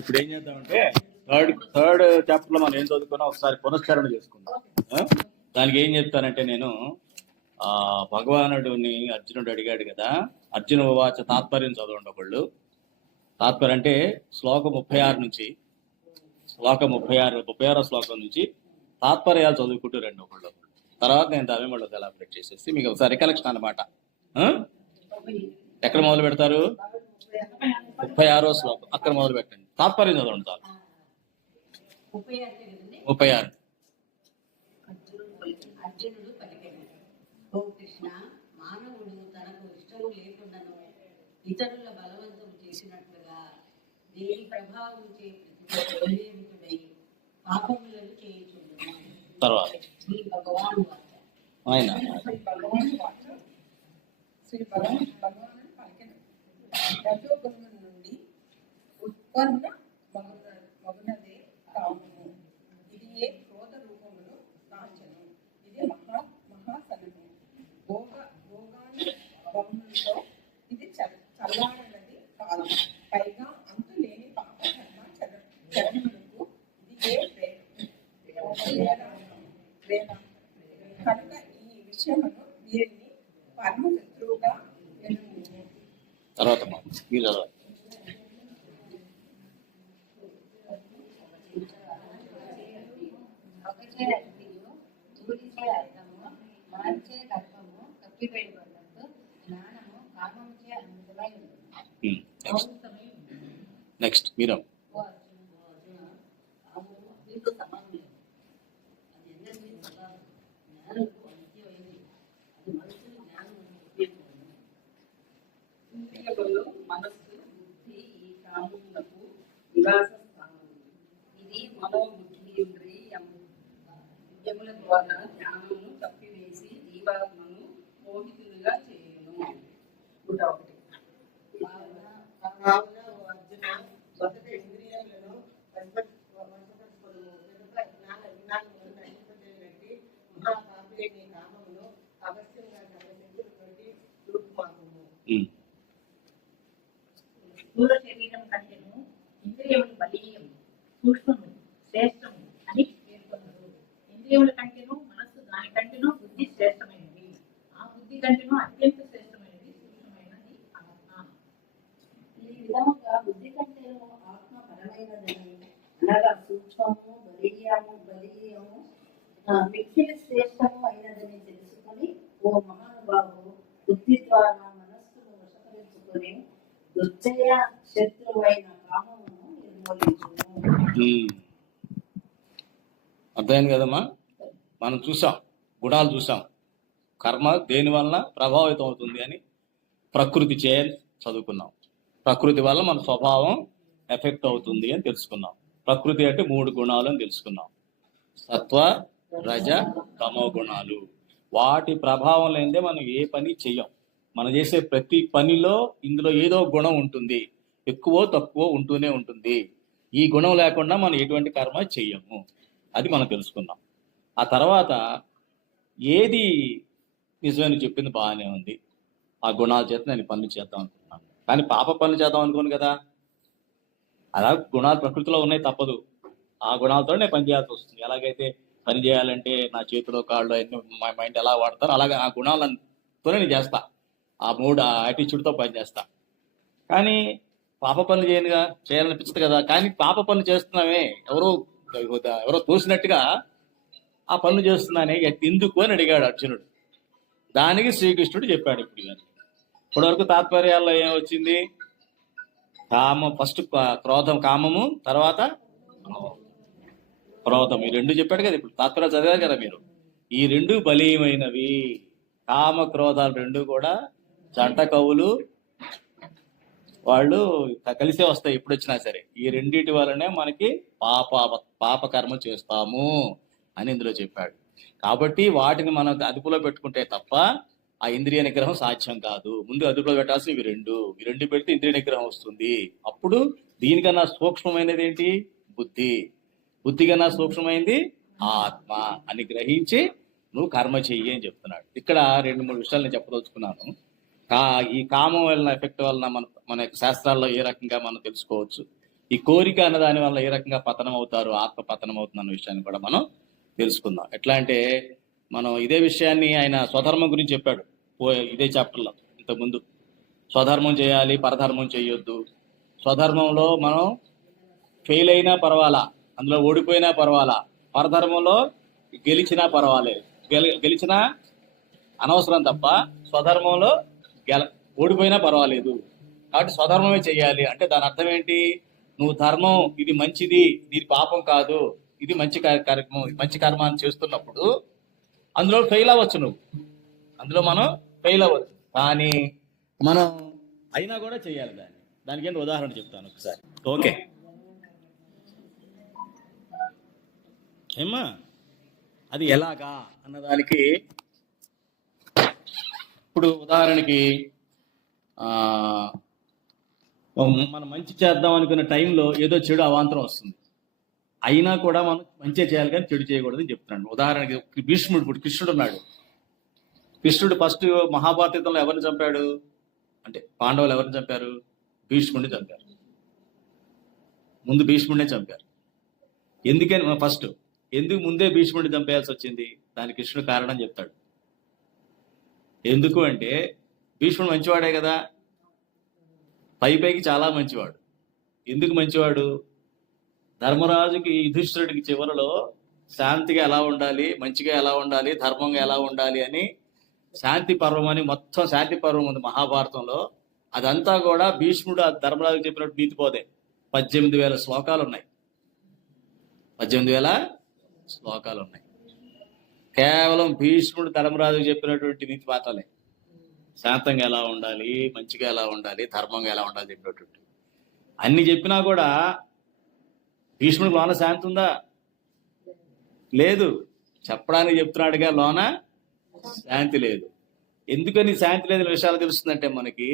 ఇప్పుడు ఏం చేద్దామంటే థర్డ్ చాప్టర్ లో మనం ఏం చదువుకున్నా ఒకసారి పునశ్చరణ చేసుకుందాం. దానికి ఏం చెప్తానంటే నేను భగవానుడిని అర్జునుడు అడిగాడు కదా, అర్జున ఉవాచ తాత్పర్యం చదవండి ఒకళ్ళు. తాత్పర్యం అంటే శ్లోకం 36 నుంచి శ్లోకం 36వ శ్లోకం నుంచి తాత్పర్యాలు చదువుకుంటూ రండి ఒకళ్ళు. తర్వాత నేను తమిళలో సెలబ్రేట్ చేసేసి మీకు ఒకసారి రికలెక్షన్ అనమాట. ఎక్కడ మొదలు పెడతారు? 36వ శ్లోకం అక్కడ మొదలు పెట్టండి. తాత్పర్యం చదవండి చాలు. 36. అర్జునుడు పలికెను, ఓ కృష్ణ, మానవుడు తనకు ఇష్టం లేకుండాను ఇతరుల బలవంతం చేసినట్లుగా దేని ప్రభావం చే ప్రతినిధుడై పాపములను చేయుచుండును. తర్వాత శ్రీ భగవాన్ ఆయన రజోగుణం నుండి ఉత్పన్న మగునదే కామము. ఇది ఏ క్రోధ రూపములు కాంచను. ఇది మహాసనము. భోగాన్ని భవనంలో ఇది చల్లారనది కాదు. పైగా అంతు లేని పాపకర్మ చరణములకు ఇది ఏ ప్రేమ. కనుక ఈ విషయమును వీరిని పరమశత్రువుగా తర్వాత నెక్స్ట్ మీరు మనస్సు బుద్ధి ఈ కామములకు నివాస స్థానము. ఇది మనోబుద్ధియముల ద్వారా జ్ఞానమును తప్పివేసి జీవాత్మను మోహితులుగా చేయును. 101. అర్జున, మొదట ఇంద్రియాలను మహాపాపి నీ కామమును అవశ్యంగా సంరక్షించుకుని రూపుమాకుము. స్థూల శరీరం కంటేను ఇంద్రియములు బలీయము, సూక్ష్మము, శ్రేష్టము అని పేర్కొన్నారు. ఇంద్రియముల కంటేను మనస్సు దాని కంటేను బుద్ధి శ్రేష్టమైనది. ఆ బుద్ధి కంటేను అత్యంత శ్రేష్టమైనది సూక్ష్మమైనది ఆత్మ. ఈ విధముగా బుద్ధి కంటేను ఆత్మ పరమైనదని అనగా సూక్ష్మము, బలీయము మిక్కిలి శ్రేష్టము అయినదని తెలుసుకొని ఓ మహానుభావు బుద్ధి ద్వారా మనస్సును వశపరుచుకొని దుర్జయ శత్రువైన కామమును నిర్మూలించును. అర్థమైంది కదమ్మా? మనం చూసాం, గుణాలు చూసాం. కర్మ దేని వలన ప్రభావితం అవుతుంది అని ప్రకృతి చదువుకున్నాం. ప్రకృతి వల్ల మన స్వభావం ఎఫెక్ట్ అవుతుంది అని తెలుసుకున్నాం. ప్రకృతి అంటే 3 గుణాలు అని తెలుసుకున్నాం. సత్వ, రజ, తమో గుణాలు. వాటి ప్రభావం లేదే మనం ఏ పని చెయ్యం. మనం చేసే ప్రతి పనిలో ఇందులో ఏదో గుణం ఉంటుంది, ఎక్కువ తక్కువ ఉంటూనే ఉంటుంది. ఈ గుణం లేకుండా మనం ఎటువంటి కర్మ చెయ్యము. అది మనం తెలుసుకున్నాం. ఆ తర్వాత ఏది నిజమని చెప్పింది బాగానే ఉంది. ఆ గుణాల చేత నేను పనులు చేద్దాం అనుకున్నాను, కానీ పాప పనులు చేద్దాం అనుకోను కదా. అలా గుణాలు ప్రకృతిలో ఉన్నాయి, తప్పదు. ఆ గుణాలతో నేను పని చేయాల్సి వస్తుంది. ఎలాగైతే పని చేయాలంటే నా చేతిలో కాళ్ళు అన్ని మా మైండ్ ఎలా వాడతారో అలాగే ఆ గుణాలతోనే నేను చేస్తా. ఆ యాటిట్యూడ్తో పని చేస్తా. కానీ పాప పనులు చేయాలనిపించదు కదా. కానీ పాప పనులు చేస్తున్నామే, ఎవరో తోసినట్టుగా ఆ పనులు చేస్తున్నానే, ఎందుకు అని అడిగాడు అర్జునుడు. దానికి శ్రీకృష్ణుడు చెప్పాడు. ఇప్పటివరకు తాత్పర్యాల్లో ఏమొచ్చింది? ఫస్ట్ క్రోధం, కామము, తర్వాత క్రోధం. ఈ 2 చెప్పాడు కదా. ఇప్పుడు తాత్పర్యాలు చదివారు కదా మీరు. ఈ 2 బలీయమైనవి. కామ క్రోధాలు 2 కూడా జంట కవులు, వాళ్ళు కలిసే వస్తాయి ఎప్పుడు వచ్చినా సరే. ఈ 2 వల్లనే మనకి పాపకర్మ చేస్తాము అని ఇందులో చెప్పాడు. కాబట్టి వాటిని మనం అదుపులో పెట్టుకుంటే తప్ప ఆ ఇంద్రియ నిగ్రహం సాధ్యం కాదు. ముందు అదుపులో పెట్టాల్సి ఇవి 2 పెడితే ఇంద్రియ నిగ్రహం వస్తుంది. అప్పుడు దీనికన్నా సూక్ష్మమైనది ఏంటి? బుద్ధి కన్నా సూక్ష్మమైంది ఆత్మ అని గ్రహించి నువ్వు కర్మ చెయ్యి అని చెప్తున్నాడు. ఇక్కడ 2-3 విషయాలు నేను చెప్పదలుచుకున్నాను. ఈ కామం వలన ఎఫెక్ట్ వలన మన మన యొక్క శాస్త్రాల్లో ఏ రకంగా మనం తెలుసుకోవచ్చు, ఈ కోరిక అన్న దాని వల్ల ఏ రకంగా పతనం అవుతారు, ఆత్మ పతనం అవుతుంది అన్న విషయాన్ని కూడా మనం తెలుసుకుందాం. ఎట్లా అంటే మనం ఇదే విషయాన్ని ఆయన స్వధర్మం గురించి చెప్పాడు ఇదే చాప్టర్లో ఇంతకుముందు. స్వధర్మం చేయాలి, పరధర్మం చేయొద్దు. స్వధర్మంలో మనం ఫెయిల్ అయినా పర్వాలా, అందులో ఓడిపోయినా పర్వాలా, పరధర్మంలో గెలిచినా పర్వాలేదు, గెలిచినా అనవసరం తప్ప స్వధర్మంలో ఓడిపోయినా పర్వాలేదు. కాబట్టి స్వధర్మమే చెయ్యాలి అంటే దాని అర్థం ఏంటి? నువ్వు ధర్మం ఇది మంచిది, ఇది పాపం కాదు, ఇది మంచి కార్యక్రమం, మంచి కర్మాన్ని చేస్తున్నప్పుడు అందులో ఫెయిల్ అవ్వచ్చు, అందులో మనం ఫెయిల్ అవ్వచ్చు, కానీ మనం అయినా కూడా చెయ్యాలి. దానికి ఏంటి ఉదాహరణ చెప్తాను ఒకసారి. ఓకే ఏమ్మా, అది ఎలాగా అన్నదానికి ఇప్పుడు ఉదాహరణకి మనం మంచి చేద్దాం అనుకున్న టైంలో ఏదో చెడు అవాంతరం వస్తుంది, అయినా కూడా మనం మంచిగా చేయాలి కానీ చెడు చేయకూడదని చెప్తున్నాడు. ఉదాహరణకి భీష్ముడు, ఇప్పుడు కృష్ణుడు ఉన్నాడు. కృష్ణుడు ఫస్ట్ మహాభారత యుద్ధంలో ఎవరిని చంపాడు అంటే పాండవులు ఎవరిని చంపారు? భీష్ముడిని చంపారు. ముందు భీష్ముడినే చంపారు. ఎందుకని ఫస్ట్ ఎందుకు ముందే భీష్ముడిని చంపేయాల్సి వచ్చింది? దానికి కృష్ణుడు కారణం చెప్తాడు. ఎందుకు అంటే భీష్ముడు మంచివాడే కదా, పైకి చాలా మంచివాడు. ఎందుకు మంచివాడు? ధర్మరాజుకి యుధిష్ఠిరుడికి చివరిలో శాంతిగా ఎలా ఉండాలి, మంచిగా ఎలా ఉండాలి, ధర్మంగా ఎలా ఉండాలి అని శాంతి పర్వం అని మొత్తం శాంతి పర్వం ఉంది మహాభారతంలో. అదంతా కూడా భీష్ముడు ధర్మరాజుకి చెప్పినట్టు నీతిపోదే. 18,000 శ్లోకాలు ఉన్నాయి. 18,000 శ్లోకాలు ఉన్నాయి. కేవలం భీష్ముడు ధర్మరాజుకి చెప్పినటువంటి నీతి పాఠాలే. శాంతంగా ఎలా ఉండాలి, మంచిగా ఎలా ఉండాలి, ధర్మంగా ఎలా ఉండాలి చెప్పినటువంటి అన్ని చెప్పినా కూడా భీష్ముడికి లోన శాంతి ఉందా? లేదు. చెప్పడానికి చెప్తున్నాడుగా, లోన శాంతి లేదు. ఎందుకని శాంతి లేని విషయాలు తెలుస్తుందంటే మనకి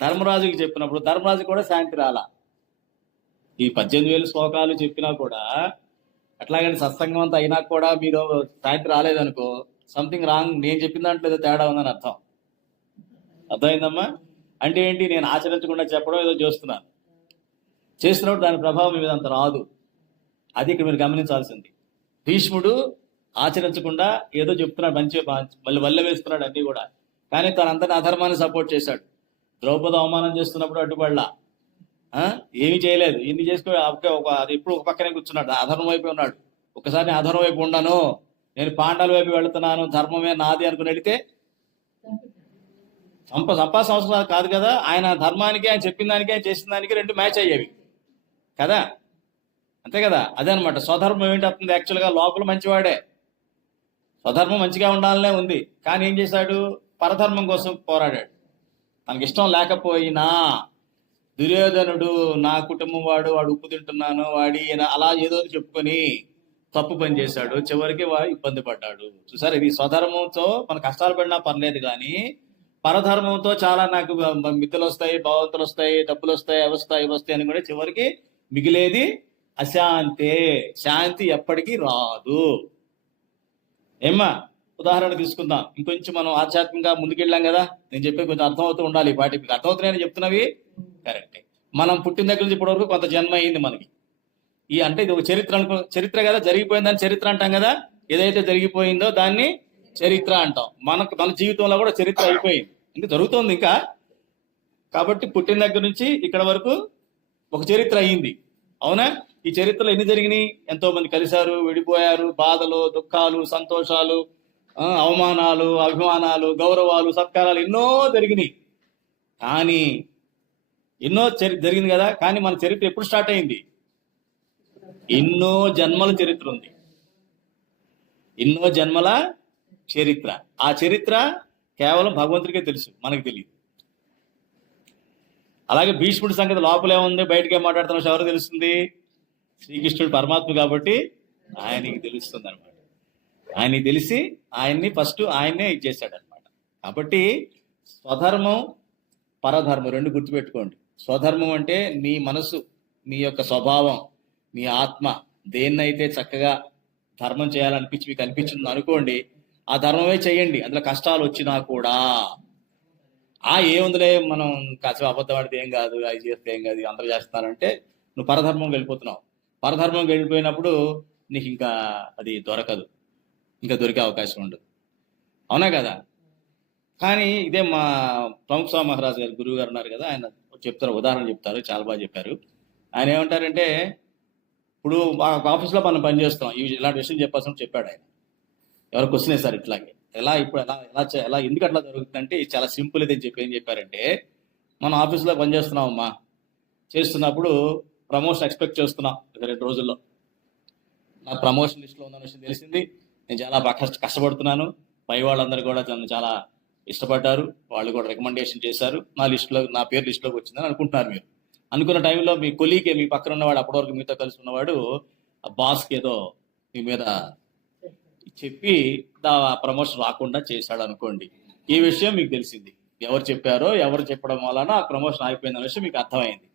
ధర్మరాజుకి చెప్పినప్పుడు ధర్మరాజు కూడా శాంతి రాలా. ఈ 18,000 శ్లోకాలు చెప్పినా కూడా అట్లాగని సత్సంగం అంతా అయినా కూడా మీరు శాంతి రాలేదనుకో, సంథింగ్ రాంగ్, నేను చెప్పిన దాంట్లో ఏదో తేడా ఉందని అర్థం. అర్థమైందమ్మా? అంటే ఏంటి? నేను ఆచరించకుండా చెప్పడం ఏదో చేస్తున్నప్పుడు దాని ప్రభావం మీద అంత రాదు. అది ఇక్కడ మీరు గమనించాల్సింది. భీష్ముడు ఆచరించకుండా ఏదో చెప్తున్నాడు, మంచిగా మళ్ళీ వల్ల వేస్తున్నాడు అన్ని కూడా, కానీ తనంతటి అధర్మాన్ని సపోర్ట్ చేశాడు. ద్రౌపది అవమానం చేస్తున్నప్పుడు అడ్డుపడలా, ఏమీ చేయలేదు. ఇన్ని చేసుకో అది ఎప్పుడు ఒక పక్కనే కూర్చున్నాడు, అధర్మం వైపు ఉన్నాడు. ఒకసారి నేను అధర్మం వైపు ఉన్నాను, నేను పాండవుల వైపు వెళుతున్నాను, ధర్మమే నాది అనుకుని వెళితే సంపాల్సిన అవసరం కాదు కదా. ఆయన ధర్మానికి, ఆయన చెప్పిన దానికి, ఆయన చేసిన దానికి రెండు మ్యాచ్ అయ్యేవి కదా, అంతే కదా. అదే అనమాట స్వధర్మం ఏంటి అవుతుంది. యాక్చువల్గా లోపల మంచివాడే, స్వధర్మం మంచిగా ఉండాలనే ఉంది, కానీ ఏం చేశాడు? పరధర్మం కోసం పోరాడాడు. తనకి ఇష్టం లేకపోయినా దుర్యోధనుడు నా కుటుంబం వాడు ఉప్పు తింటున్నాను వాడి అలా ఏదో చెప్పుకొని తప్పు పని చేశాడు, చివరికి వాడు ఇబ్బంది పడ్డాడు. చూసారు, ఇది స్వధర్మంతో మన కష్టాలు పడినా పర్లేదు, కానీ పరధర్మంతో చాలా నాకు మిత్తులు వస్తాయి, భగవంతులు వస్తాయి, డబ్బులు వస్తాయి, అవి వస్తాయి అని కూడా చివరికి మిగిలేది అశాంతే. శాంతి ఎప్పటికీ రాదు. ఏమ్మా, ఉదాహరణ తీసుకుందాం. ఇంకొంచెం మనం ఆధ్యాత్మికంగా ముందుకెళ్ళాం కదా, నేను చెప్పే కొంచెం అర్థమవుతూ ఉండాలి. ఈ పాటికి మీకు అర్థమవుతున్నాయని చెప్తున్నవి కరెక్టే. మనం పుట్టిన దగ్గర నుంచి ఇప్పటి వరకు కొంత జన్మ అయింది మనకి. అంటే ఇది ఒక చరిత్ర కదా, జరిగిపోయిందని చరిత్ర అంటాం కదా. ఏదైతే జరిగిపోయిందో దాన్ని చరిత్ర అంటాం. మన జీవితంలో కూడా చరిత్ర అయిపోయింది, ఇంకా జరుగుతోంది ఇంకా. కాబట్టి పుట్టిన దగ్గర నుంచి ఇక్కడ వరకు ఒక చరిత్ర అయ్యింది, అవునా? ఈ చరిత్రలో ఎన్ని జరిగినాయి? ఎంతో మంది కలిశారు, విడిపోయారు, బాధలు, దుఃఖాలు, సంతోషాలు, అవమానాలు, అభిమానాలు, గౌరవాలు, సత్కారాలు ఎన్నో జరిగినాయి. కానీ ఎన్నో జరిగింది కదా, కానీ మన చరిత్ర ఎప్పుడు స్టార్ట్ అయింది? ఎన్నో జన్మల చరిత్ర ఉంది, ఎన్నో జన్మల చరిత్ర. ఆ చరిత్ర కేవలం భగవంతుడికే తెలుసు, మనకు తెలియదు. అలాగే భీష్ముడి సంగతి లోపలే ఉంది, బయటకే మాట్లాడుతున్న ఎవరు తెలుస్తుంది? శ్రీకృష్ణుడు పరమాత్మ కాబట్టి ఆయనకి తెలుస్తుంది అనమాట. ఆయనకి తెలిసి ఆయన్నే ఇచ్చేసాడు అనమాట. కాబట్టి స్వధర్మం, పరధర్మం రెండు గుర్తుపెట్టుకోండి. స్వధర్మం అంటే నీ మనసు, నీ యొక్క స్వభావం, నీ ఆత్మ దేన్నైతే చక్కగా ధర్మం చేయాలనిపించి మీకు అనిపించింది అనుకోండి, ఆ ధర్మమే చేయండి. అందులో కష్టాలు వచ్చినా కూడా ఏముందిలే మనం కాసేపు అబద్ధం ఆడితే ఏం కాదు, అవి చేస్తే ఏం కాదు, అందరూ చేస్తున్నారంటే నువ్వు పరధర్మం వెళ్ళిపోతున్నావు. పరధర్మం వెళ్ళిపోయినప్పుడు నీకు ఇంకా అది దొరకదు, ఇంకా దొరికే అవకాశం ఉండదు. అవునా కదా? కానీ ఇదే మా ప్రముఖ స్వామి మహారాజ్ గారు, గురువు గారు ఉన్నారు కదా, ఆయన చెప్తారు, ఉదాహరణ చెప్తారు, చాలా బాగా చెప్పారు. ఆయన ఏమంటారంటే, ఇప్పుడు మా ఆఫీస్లో మనం పనిచేస్తాం, ఇలాంటి విషయం చెప్పాల్సిన చెప్పాడు ఆయన. ఎవరు క్వశ్చన్ వేశారు ఇట్లాగే, ఇప్పుడు ఎలా ఎందుకు అట్లా జరుగుతుందంటే ఇది చాలా సింపుల్ ఇది అని చెప్పి ఏం చెప్పారంటే, మనం ఆఫీస్లో పనిచేస్తున్నామమ్మా, చేస్తున్నప్పుడు ప్రమోషన్ ఎక్స్పెక్ట్ చేస్తున్నాం 2 రోజుల్లో. నా ప్రమోషన్ లిస్ట్లో ఉన్న విషయం తెలిసింది, నేను చాలా బాగా కష్టపడుతున్నాను, పై వాళ్ళందరూ కూడా నన్ను చాలా ఇష్టపడ్డారు, వాళ్ళు కూడా రికమెండేషన్ చేశారు, నా పేరు లిస్టులోకి వచ్చిందని అనుకుంటున్నారు. మీరు అనుకున్న టైంలో మీ కొలీగ్, మీ పక్కన ఉన్నవాడు, అప్పటి వరకు మీతో కలిసి ఉన్నవాడు బాస్కి ఏదో మీ మీద చెప్పి ప్రమోషన్ రాకుండా చేశాడు అనుకోండి. ఈ విషయం మీకు తెలిసింది, ఎవరు చెప్పారో, ఎవరు చెప్పడం వలన ఆ ప్రమోషన్ ఆగిపోయిందనే విషయం మీకు అర్థమైంది.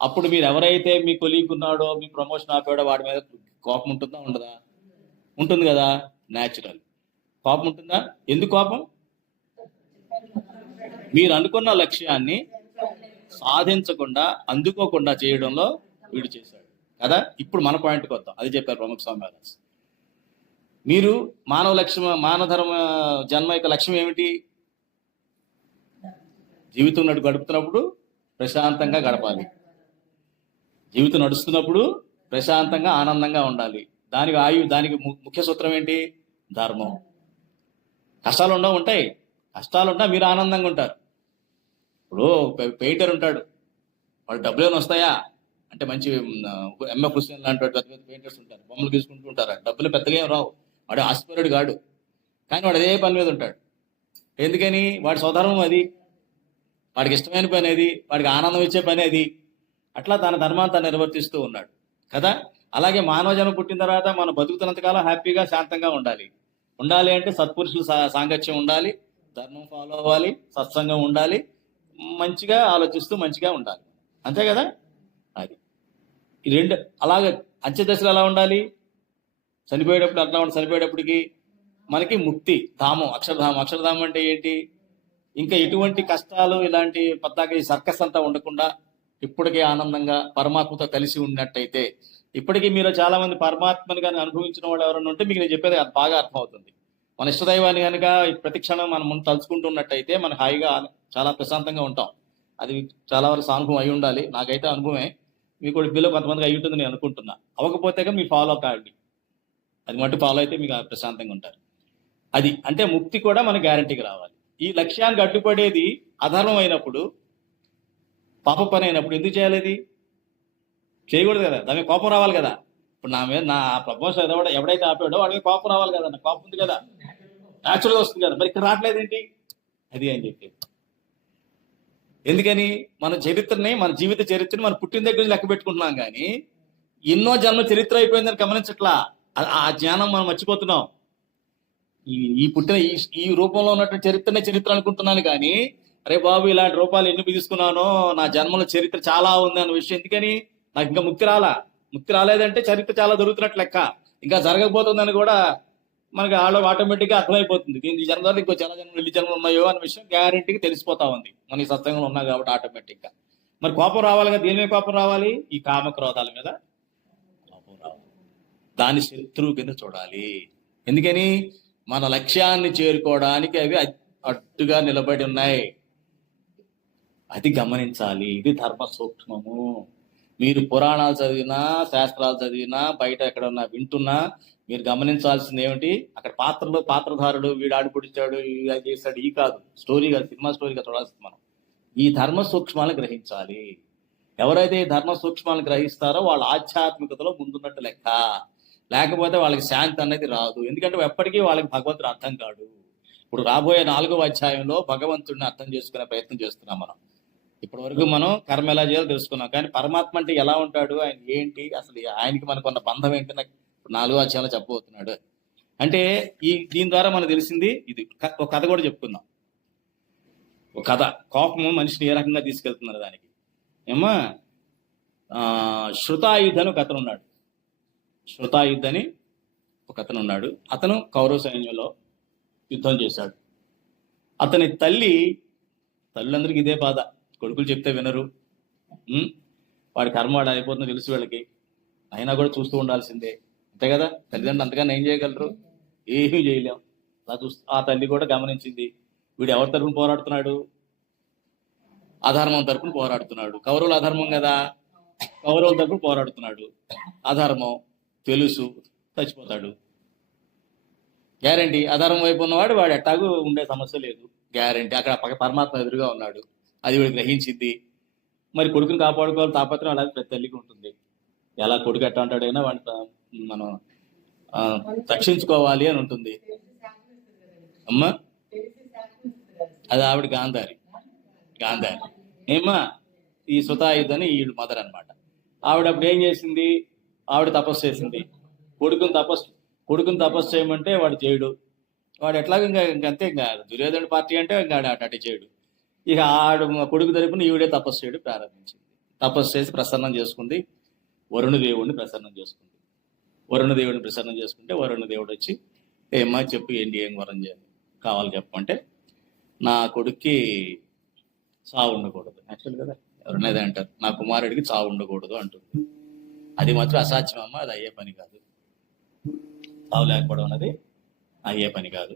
అప్పుడు మీరు ఎవరైతే మీ కొలీగ్ ఉన్నాడో, మీ ప్రమోషన్ ఆపాడో, వాడి మీద కోపం ఉంటుందా ఉండదా? ఉంటుంది కదా, న్యాచురల్. కోపం ఉంటుందా? ఎందుకు కోపం? మీరు అనుకున్న లక్ష్యాన్ని సాధించకుండా, అందుకోకుండా చేయడంలో వీడు చేశాడు కదా. ఇప్పుడు మన పాయింట్కి వద్దాం. అది చెప్పారు ప్రముఖ స్వామి మహారాజ్. మీరు మానవ ధర్మ జన్మ యొక్క లక్ష్యం ఏమిటి? జీవితం గడుపుతున్నప్పుడు ప్రశాంతంగా గడపాలి, జీవితం నడుస్తున్నప్పుడు ప్రశాంతంగా ఆనందంగా ఉండాలి. దానికి ముఖ్య సూత్రం ఏంటి? ధర్మం. కష్టాలు ఉంటాయి, కష్టాలుంటా మీరు ఆనందంగా ఉంటారు. ఇప్పుడు పెయింటర్ ఉంటాడు, వాడు డబ్బులు ఏమైనా వస్తాయా అంటే, మంచి ఎంఎఫ్ హుస్సేన్ లాంటి పెద్ద పెద్ద పెయింటర్స్ ఉంటారు, బొమ్మలు తీసుకుంటూ ఉంటారు, డబ్బులు పెద్దగా ఏం రావు, వాడు ఆస్పరుడు కాడు, కానీ వాడు అదే పని మీద ఉంటాడు. ఎందుకని? వాడి స్వధర్మం అది, వాడికి ఇష్టమైన పని అది, వాడికి ఆనందం ఇచ్చే పని అది. అట్లా తన ధర్మాన్ని తను నిర్వర్తిస్తూ ఉన్నాడు కదా. అలాగే మానవ జన్మ పుట్టిన తర్వాత మనం బతుకుతున్నంతకాలం హ్యాపీగా శాంతంగా ఉండాలి అంటే సత్పురుషుల సాంగత్యం ఉండాలి, ధర్మం ఫాలో అవ్వాలి, సత్సంగం ఉండాలి, మంచిగా ఆలోచిస్తూ మంచిగా ఉండాలి. అంతే కదా. అది ఈ రెండు. అలాగే అంత్యదశలో ఎలా ఉండాలి? చనిపోయేటప్పుడు అట్లా ఉండాలి. చనిపోయేటప్పటికి మనకి ముక్తి ధామం, అక్షరధామం. అక్షరధామం అంటే ఏంటి? ఇంకా ఎటువంటి కష్టాలు, ఇలాంటి పద్దాక ఈ సర్కస్ అంతా ఉండకుండా ఇప్పటికే ఆనందంగా పరమాత్మతో కలిసి ఉన్నట్టయితే, ఇప్పటికీ మీరు చాలా మంది పరమాత్మని కానీ అనుభవించిన వాళ్ళు ఎవరైనా ఉంటే మీకు నేను చెప్పేది బాగా అర్థమవుతుంది. మన ఇష్టదైవాన్ని కనుక ప్రతి క్షణం మనం ముందు తలుచుకుంటున్నట్టయితే మనం హాయిగా చాలా ప్రశాంతంగా ఉంటాం. అది చాలా వరకు అనుభవం అయి ఉండాలి. నాకైతే అనుభవమే, మీకు కూడా బిలో కొంతమందికి అయి ఉంటుంది నేను అనుకుంటున్నా. అవ్వకపోతే మీరు ఫాలో కాండి, అది మట్టు ఫాలో అయితే మీకు ప్రశాంతంగా ఉంటారు. అది అంటే ముక్తి కూడా మన గ్యారంటీకి రావాలి. ఈ లక్ష్యానికి అడ్డుపడేది అధర్మం అయినప్పుడు, పాప పని అయినప్పుడు ఎందుకు చేయాలి? అది చేయకూడదు కదా, దాని కోపం రావాలి కదా. ఇప్పుడు నా మీద నా ప్రపోజల్ ఎవడైతే ఆపాడో వాడి మీద కోపం రావాలి కదా, నాకు కోపం ఉంది కదా, న్యాచురల్గా వస్తుంది కదా. మరి ఇక్కడ రావట్లేదేంటి? అది అని చెప్పి. ఎందుకని? మన చరిత్రని, మన జీవిత చరిత్రని మన పుట్టిన దగ్గర నుంచి లెక్క పెట్టుకుంటున్నాం, కానీ ఎన్నో జన్మ చరిత్ర అయిపోయిందని గమనించట్లా. ఆ జ్ఞానం మనం మర్చిపోతున్నాం. ఈ పుట్టిన ఈ రూపంలో ఉన్నటువంటి చరిత్ర అనుకుంటున్నాను, కానీ అరే బాబు, ఇలాంటి రూపాలు ఎన్ని తీసుకున్నానో, నా జన్మలో చరిత్ర చాలా ఉంది అన్న విషయం ఎందుకని? నాకు ఇంకా ముక్తి రాలేదంటే చరిత్ర చాలా దొరుకుతున్నట్లు లెక్క. ఇంకా జరగకపోతుందని కూడా మనకి ఆటోమేటిక్గా అర్థమైపోతుంది. ఈ జన్మలో ఇంకో చాలా జన్మలు, ఎన్ని జన్మలు ఉన్నాయో అన్న విషయం గ్యారెంటీగా తెలిసిపోతా ఉంది. మన ఈ సత్సంగంలో ఉన్నాం కాబట్టి ఆటోమేటిక్గా. మరి కోపం రావాలి కదా. దేని మీద కోపం రావాలి? ఈ కామక్రోధాల మీద కోపం రావాలి. దాని శత్రువు కింద చూడాలి. ఎందుకని? మన లక్ష్యాన్ని చేరుకోవడానికి అవి అడ్డుగా నిలబడి ఉన్నాయి. అది గమనించాలి. ఇది ధర్మ సూక్ష్మము. మీరు పురాణాలు చదివినా, శాస్త్రాలు చదివినా, బయట ఎక్కడన్నా వింటున్నా, మీరు గమనించాల్సింది ఏమిటి? అక్కడ పాత్రధారుడు, వీడు ఆడిపొడిచాడు, ఇది చేశాడు, ఈ కాదు, స్టోరీ కాదు, సినిమా స్టోరీగా చూడాల్సింది మనం. ఈ ధర్మ సూక్ష్మాలను గ్రహించాలి. ఎవరైతే ఈ ధర్మ సూక్ష్మాలను గ్రహిస్తారో వాళ్ళ ఆధ్యాత్మికతలో ముందున్నట్టు లెక్క. లేకపోతే వాళ్ళకి శాంతి అనేది రాదు. ఎందుకంటే ఎప్పటికీ వాళ్ళకి భగవంతుడు అర్థం కాడు. ఇప్పుడు రాబోయే 4వ అధ్యాయంలో భగవంతుడిని అర్థం చేసుకునే ప్రయత్నం చేస్తున్నాం మనం. ఇప్పటి వరకు మనం కర్మ ఎలా చేయాలో తెలుసుకున్నాం, కానీ పరమాత్మ అంటే ఎలా ఉంటాడు, ఆయన ఏంటి, అసలు ఆయనకి మనకున్న బంధం ఏంటి, నాకు 4వ అధ్యాయంలో చెప్పబోతున్నాడు. అంటే దీని ద్వారా మనకు తెలిసింది ఇది. ఒక కథ కూడా చెప్పుకుందాం. ఒక కథ, కోపము మనిషిని ఏ రకంగా తీసుకెళ్తున్నారు దానికి. ఏమా శృతాయుధ అని ఒక అతను ఉన్నాడు. శృతాయుధ అని ఒక అతను ఉన్నాడు. అతను కౌరవ సైన్యంలో యుద్ధం చేశాడు. అతని తల్లి తల్లులందరికీ ఇదే బాధ, కొడుకులు చెప్తే వినరు. ఉం? వాడి కర్మ వాడు అయిపోతుందో తెలుసు వీళ్ళకి, అయినా కూడా చూస్తూ ఉండాల్సిందే, అంతే కదా. తల్లిదండ్రులు అంతకన్నా ఏం చేయగలరు? ఏమీ చేయలేం. ఆ తల్లి కూడా గమనించింది, వీడు ఎవరి తరపున పోరాడుతున్నాడు? అధర్మం తరపున పోరాడుతున్నాడు. కౌరవులు అధర్మం కదా, కౌరవుల తరపున పోరాడుతున్నాడు. అధర్మం తెలుసు, చచ్చిపోతాడు గ్యారంటీ. అధర్మం వైపు ఉన్నవాడు వాడు ఎట్టాగు ఉండే సమస్య లేదు, గ్యారంటీ. అక్కడ పరమాత్మ ఎదురుగా ఉన్నాడు, అది వీడు గ్రహించింది. మరి కొడుకుని కాపాడుకోవాలి తాపత్రం అలాగే ప్రతి తల్లికి ఉంటుంది. ఎలా కొడుకు ఎట్లా ఉంటాడైనా వాడిని మనం రక్షించుకోవాలి అని ఉంటుంది. అమ్మా అది ఆవిడ గాంధారి. ఏమ్మా ఈ సుతాయుధని ఈవిడ మదర్ అనమాట. ఆవిడ అప్పుడు ఏం చేసింది? ఆవిడ తపస్సు చేసింది. కొడుకుని తపస్సు చేయమంటే వాడు చేయడు. వాడు ఎట్లాగో ఇంకంతే, ఇంకా దుర్యోధన పార్టీ అంటే ఇంకా అటు చేయడు. ఇక ఆడు కొడుకు తరపున ఈవిడే తపస్సు చేయడం ప్రారంభించింది. తపస్సు చేసి ప్రసన్నం చేసుకుంది, వరుణదేవుడిని ప్రసన్నం చేసుకుంది. వరుణదేవుడిని ప్రసన్నం చేసుకుంటే వరుణదేవుడు వచ్చి, ఏమ్మా చెప్పు, ఏంటి, ఏం వరం చేయాలి కావాలి చెప్పమంటే, నా కొడుక్కి చావు ఉండకూడదు. యాక్చువల్ కదా ఎవరినైతే అంటారు, నా కుమారుడికి చావు ఉండకూడదు అంటుంది. అది మాత్రం అసాధ్యమమ్మా, అది అయ్యే పని కాదు. చావు లేకపోవడం అన్నది అయ్యే పని కాదు.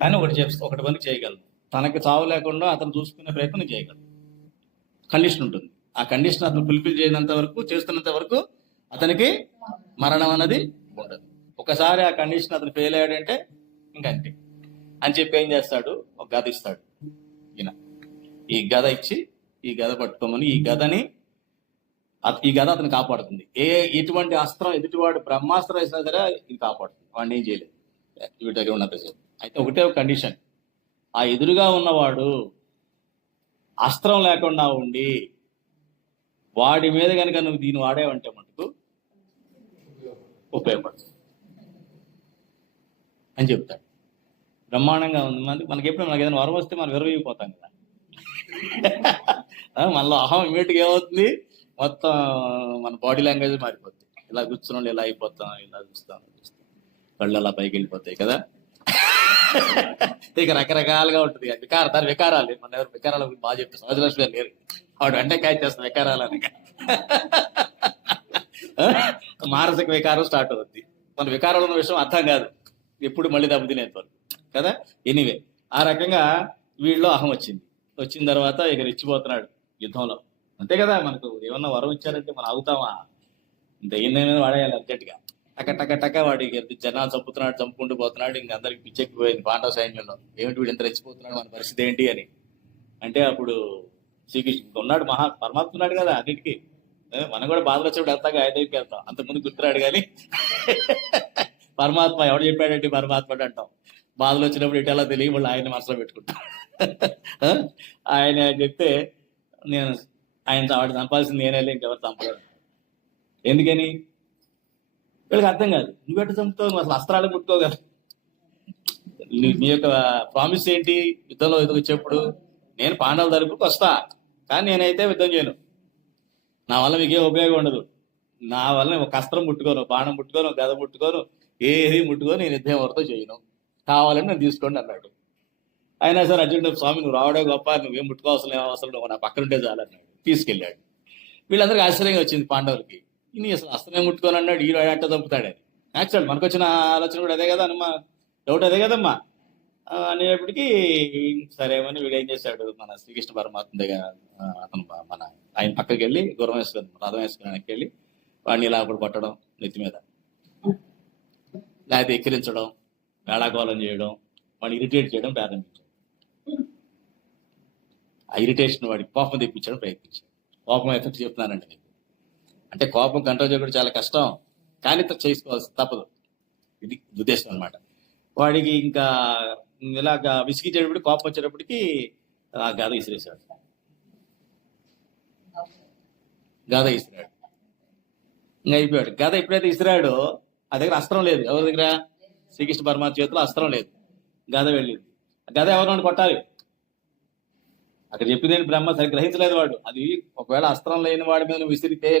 కానీ ఒకటి పని చేయగలను, తనకి చావు లేకుండా అతను చూసుకునే ప్రయత్నం చేయగలరు. కండిషన్ ఉంటుంది. ఆ కండిషన్ అతను ఫుల్ఫిల్ చేయనంత వరకు, చేస్తున్నంత వరకు అతనికి మరణం అన్నది ఉండదు. ఒకసారి ఆ కండిషన్ అతను ఫెయిల్ అయ్యాడంటే ఇంకంతే అని చెప్పి ఏం చేస్తాడు, ఒక గద ఇస్తాడు. ఈ గద ఇచ్చి, ఈ గద పట్టుకోమని, ఈ గద అతను కాపాడుతుంది. ఎటువంటి అస్త్రం ఎదుటివాడు బ్రహ్మాస్త్రం వేసినా సరే ఇది కాపాడుతుంది, వాడిని ఏం చేయలేదు వీటి దగ్గర ఉన్నంతసేపు. అయితే ఒకటే ఒక కండిషన్, ఆ ఎదురుగా ఉన్నవాడు అస్త్రం లేకుండా ఉండి వాడి మీద కనుక నువ్వు దీన్ని వాడేవంటే మటుకు ఉపయోగపడుతుంది అని చెప్తాడు. బ్రహ్మాండంగా ఉంది. మనకి ఎప్పుడు మనకి ఏదైనా వరం వస్తే మనం విరవైపోతాం కదా. మనలో అహం ఇమీడియట్గా ఏమవుతుంది, మొత్తం మన బాడీ లాంగ్వేజ్ మారిపోతుంది. ఇలా కూర్చున్నాడు ఇలా అయిపోతాం, ఇలా చూస్తాం, కళ్ళు అలా పైకి వెళ్ళిపోతాయి కదా. ఇక రకరకాలుగా ఉంటుంది. దాని వికారాలు, మన ఎవరు వికారాల గురించి బాగా చెప్తారు. సహజలక్ష్మి గారు లేరు, ఆవిడ వెంటనే క్యాచ్ చేస్తాం వికారాలు అని. మానసిక వికారం స్టార్ట్ అవుతుంది. మన వికారాలు ఉన్న విషయం అర్థం కాదు ఎప్పుడు, మళ్ళీ దెబ్బతినేంత వరకు కదా. ఎనీవే, ఆ రకంగా వీళ్ళలో అహం వచ్చిన తర్వాత ఇక రెచ్చిపోతున్నాడు యుద్ధంలో, అంతే కదా. మనకు ఏమన్నా వరం ఇచ్చారంటే మనం ఆగుతామా? దయ్యం వాడేయాలి అర్జెంట్గా. టక వాడికి జనాలు చంపుకుంటూ పోతున్నాడు. ఇంక అందరికి పిచ్చెక్కిపోయింది పాండవ సైన్యంలో. ఏమిటి వీడు ఎంత రెచ్చిపోతున్నాడు, మన పరిస్థితి ఏంటి అని. అంటే అప్పుడు శ్రీకృష్ణుడు ఉన్నాడు, పరమాత్మ ఉన్నాడు కదా అన్నిటికీ. మనం కూడా బాధలు వచ్చినప్పుడు వెళ్తాగా ఆయన దగ్గరికి వెళ్తాం, అంతకుముందు గుర్తురాడు కానీ పరమాత్మ ఎవడు చెప్పాడంటే పరమాత్మ అంటాం. బాధలు వచ్చినప్పుడు ఇటు ఎలా తెలియ వాళ్ళు ఆయన మనసులో పెట్టుకుంటాం. ఆయన చెప్తే వాడు చంపాల్సింది నేనే, ఇంకెవరు చంపలేదు. ఎందుకని వీళ్ళకి అర్థం కాదు. నువ్వెట్టు చంపుతావు, అసలు అస్త్రాలు ముట్టుకోగలరు. మీ యొక్క ప్రామిస్ ఏంటి? యుద్ధంలో వచ్చేప్పుడు నేను పాండవుల తరపుకి వస్తా, కానీ నేనైతే యుద్ధం చేయను. నా వల్ల మీకేం ఉపయోగం ఉండదు. నా వల్ల ఒక అస్త్రం ముట్టుకోను, బాణం ముట్టుకోను, గద ముట్టుకోను, ఏది ముట్టుకొని నేను యుద్ధం ఎవరితో చేయను. కావాలని నేను తీసుకోండి అన్నాడు. అయినా సరే అర్జునుడు, స్వామి నువ్వు రావడం గొప్ప, నువ్వేం ముట్టుకోవాల్సిన అవసరం, నువ్వు నా పక్కన ఉంటే చాలన్నాడు. తీసుకెళ్ళాడు. వీళ్ళందరికీ ఆశ్చర్యంగా వచ్చింది పాండవులకి. ఇని అసలు అస్త్రం ముట్టుకొని అన్నాడు, ఈ అట్ట చంపుతాడని. యాక్చువల్ మనకు వచ్చిన ఆలోచన కూడా అదే కదా అమ్మా, డౌట్ అదే కదమ్మా అనేప్పటికీ సరేమని వీడు ఏం చేశాడు, మన శ్రీకృష్ణ పరమాత్మ దగ్గర అతను ఆయన పక్కకి వెళ్ళి గుర్రం వేసుకొని రథం వేసుకుని వెళ్ళి వాడిని ఇలా అప్పుడు పట్టడం, నెత్తి మీద లేకపోతే ఎక్కిరించడం, వేళాకోళం చేయడం, వాడిని ఇరిటేట్ చేయడం ప్రారంభించాడు. ఆ ఇరిటేషన్ వాడికి కోపం తెప్పించడం ప్రయత్నించాడు. కోపం ఎఫెక్ట్ చెప్తున్నానండి నీకు. అంటే కోపం కంట్రోల్ చేయడం చాలా కష్టం, కానీ చేసుకోవాల్సి తప్పదు. ఇది ఉద్దేశం అనమాట. వాడికి ఇంకా ఇలాగా విసిగించేటప్పుడు కోపం వచ్చేటప్పటికి ఆ గద విసిరేశాడు. ఇంకా అయిపోయాడు. గద ఎప్పుడైతే విసిరాడో ఆ దగ్గర అస్త్రం లేదు. ఎవరి దగ్గర? శ్రీకృష్ణ పరమాత్మ చేతిలో అస్త్రం లేదు. గద వెళ్ళింది. గద ఎవరిని కొట్టాలి? అక్కడ చెప్పింది బ్రహ్మ సరి గ్రహించలేదు వాడు. అది ఒకవేళ అస్త్రం లేని వాడి మీద విసిరితే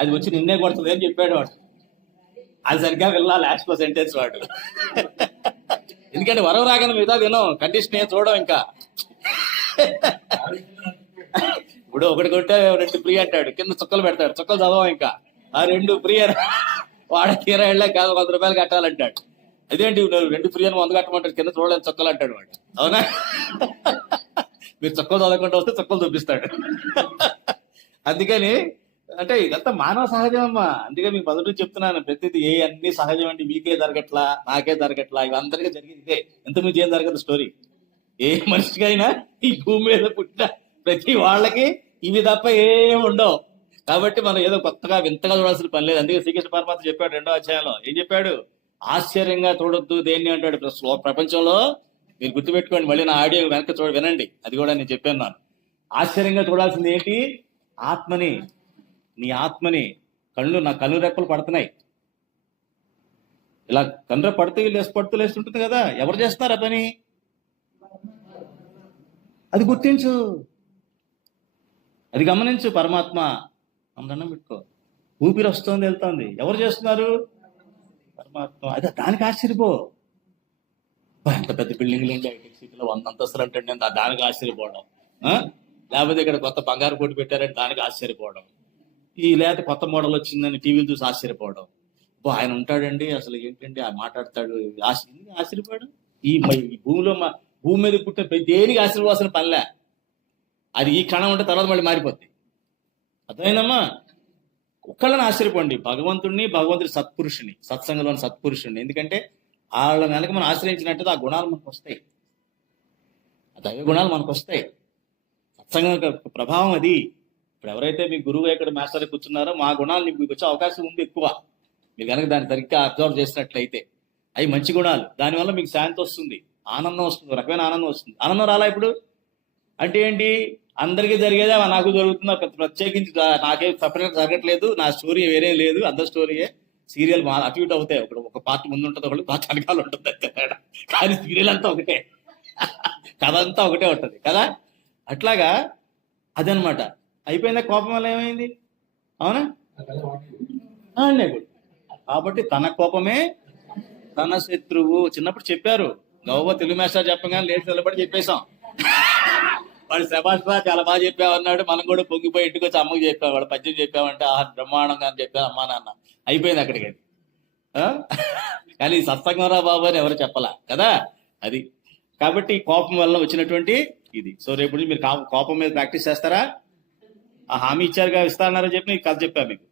అది వచ్చి నిన్నే కొడుతుంది అని చెప్పాడు వాడు. అది సరిగ్గా వెళ్ళాలి లాస్ట్ లో సెంటెన్స్ వాడు. ఎందుకంటే వరం రాగానే మిగతా వినం, కండిషన్ ఏం చూడడం. ఇంకా ఇప్పుడు ఒకటి కొంటే 2 ఫ్రీ అంటాడు, కింద చుక్కలు పెడతాడు, చుక్కలు చదవం ఇంకా ఆ 2 ఫ్రీ అని వాడ తీరా వెళ్ళా కాదు 100 రూపాయలు కట్టాలంటాడు. అదేంటి నువ్వు 2 ఫ్రీ అని 100 కట్టమంటాడు, కింద చూడలేదు చుక్కలు అంటాడు వాడు. అవునా? మీరు చుక్కలు చదవకుండా వస్తే చుక్కలు చూపిస్తాడు. అందుకని అంటే ఇదంతా మానవ సహజం అమ్మా. అందుకే మీకు మొదటి చెప్తున్నాను, ప్రతిదీ అన్ని సహజం అండి. మీకే జరగట్లా, నాకే జరగట్లా, ఇవి అందరికీ జరిగింది ఇదే. ఎంత మీకు ఏం జరగదు స్టోరీ. ఏ మనిషికైనా ఈ భూమి మీద పుట్టిన ప్రతి వాళ్ళకి ఇవి తప్ప ఏం ఉండవు. కాబట్టి మనం ఏదో కొత్తగా వింతగా చూడాల్సిన పని లేదు. అందుకే శ్రీకృష్ణ పరమాత్మ చెప్పాడు 2వ అధ్యాయంలో, ఏం చెప్పాడు? ఆశ్చర్యంగా చూడొద్దు దేన్ని అంటాడు. ప్రపంచంలో మీరు గుర్తుపెట్టుకోండి, మళ్ళీ నా ఆడియో వెనక వినండి, అది కూడా నేను చెప్పాను. నాను ఆశ్చర్యంగా చూడాల్సింది ఏంటి? ఆత్మని. నీ ఆత్మని. నా కళ్ళు రెప్పలు పడుతున్నాయి, ఇలా కన్ను పడుతూ లేస్తుంటుంది కదా, ఎవరు చేస్తున్నారు ఆ పని? అది గుర్తించు, అది గమనించు. పరమాత్మ దండం పెట్టుకో. ఊపిరి వస్తుంది, వెళ్తోంది, ఎవరు చేస్తున్నారు? పరమాత్మ. అదే దానికి ఆశ్చర్యపో. ఎంత పెద్ద బిల్డింగ్లు ఉండే హైటెక్ సిటీలో 100 అంతస్తులు అంటే నేను దానికి ఆశ్చర్యపోవడం. లేకపోతే ఇక్కడ కొత్త బంగారు కోటి పెట్టారంటే దానికి ఆశ్చర్యపోవడం. లేకపోతే కొత్త మోడల్ వచ్చిందని టీవీలు చూసి ఆశ్చర్యపోవడం. ఆయన ఉంటాడండి అసలు ఏంటండి ఆ మాట్లాడతాడు, ఆశ్చర్యపోవడం. ఈ భూమి మీద పుట్టిన దేనికి ఆశ్చర్యపోవాల్సిన పనిలే. అది ఈ క్షణం ఉంటే తర్వాత మళ్ళీ మారిపోద్ది. అర్థమైందమ్మా? ఒక్కళ్ళని ఆశ్చర్యపోండి, భగవంతుడిని, భగవంతుడి సత్పురుషుని, సత్సంగంలోని సత్పురుషుని. ఎందుకంటే వాళ్ళ వెనక మనం ఆశ్రయించినట్టు ఆ గుణాలు మనకు వస్తాయి, ఆ దైవ గుణాలు మనకు వస్తాయి. సత్సంగం యొక్క ప్రభావం అది. ఇప్పుడు ఎవరైతే మీ గురువు ఇక్కడ మాస్టర్ కూర్చున్నారో మా గుణాలు మీకు వచ్చే అవకాశం ఉంది ఎక్కువ. మీరు కనుక దాన్ని సరిగ్గా అబ్జర్వ్ చేసినట్లయితే అవి మంచి గుణాలు. దానివల్ల మీకు శాంతి వస్తుంది, ఆనందం వస్తుంది, రకమైన ఆనందం వస్తుంది. ఆనందం రాలా ఇప్పుడు అంటే ఏంటి? అందరికీ జరిగేదే నాకు జరుగుతుంది, ప్రత్యేకించి నాకేం సపరేట్ జరగట్లేదు, నా స్టోరీ వేరే లేదు, అందరి స్టోరీయే. సీరియల్ అటు ఇటు అవుతాయి, ఒక పార్ట్ ముందు ఉంటుంది, ఒకటి పార్ట్ వెనకాల ఉంటుంది, కానీ సీరియల్ అంతా ఒకటే, కథ అంతా ఒకటే ఉంటుంది కదా. అట్లాగా అదనమాట. అయిపోయిందా? కోపం వల్ల ఏమైంది? అవునా? కాబట్టి తన కోపమే తన శత్రువు. చిన్నప్పుడు చెప్పారు, గౌవ తెలుగు మాస్టర్ చెప్పగానే లేచి నిలబడి చెప్పేశాం. వాడు శభాష్ రా చాలా బాగా చెప్పావన్నాడు. మనం కూడా పొంగిపోయి ఇంటికి వచ్చి అమ్మకి చెప్పాం, వాడు పద్యం చెప్పామంటే బ్రహ్మాండంగా అని చెప్పాను అమ్మా నాన్న. అయిపోయింది అక్కడికి. కానీ సత్సంగం రా బాబు అని ఎవరు చెప్పాలా కదా. అది కాబట్టి కోపం వల్ల వచ్చినటువంటి ఇది. సో రేపు మీరు కోపం మీద ప్రాక్టీస్ చేస్తారా? ఆ హామీ ఇచ్చారుగా, ఇస్తారన్నారని చెప్పి నీకు కథ చెప్పా మీకు.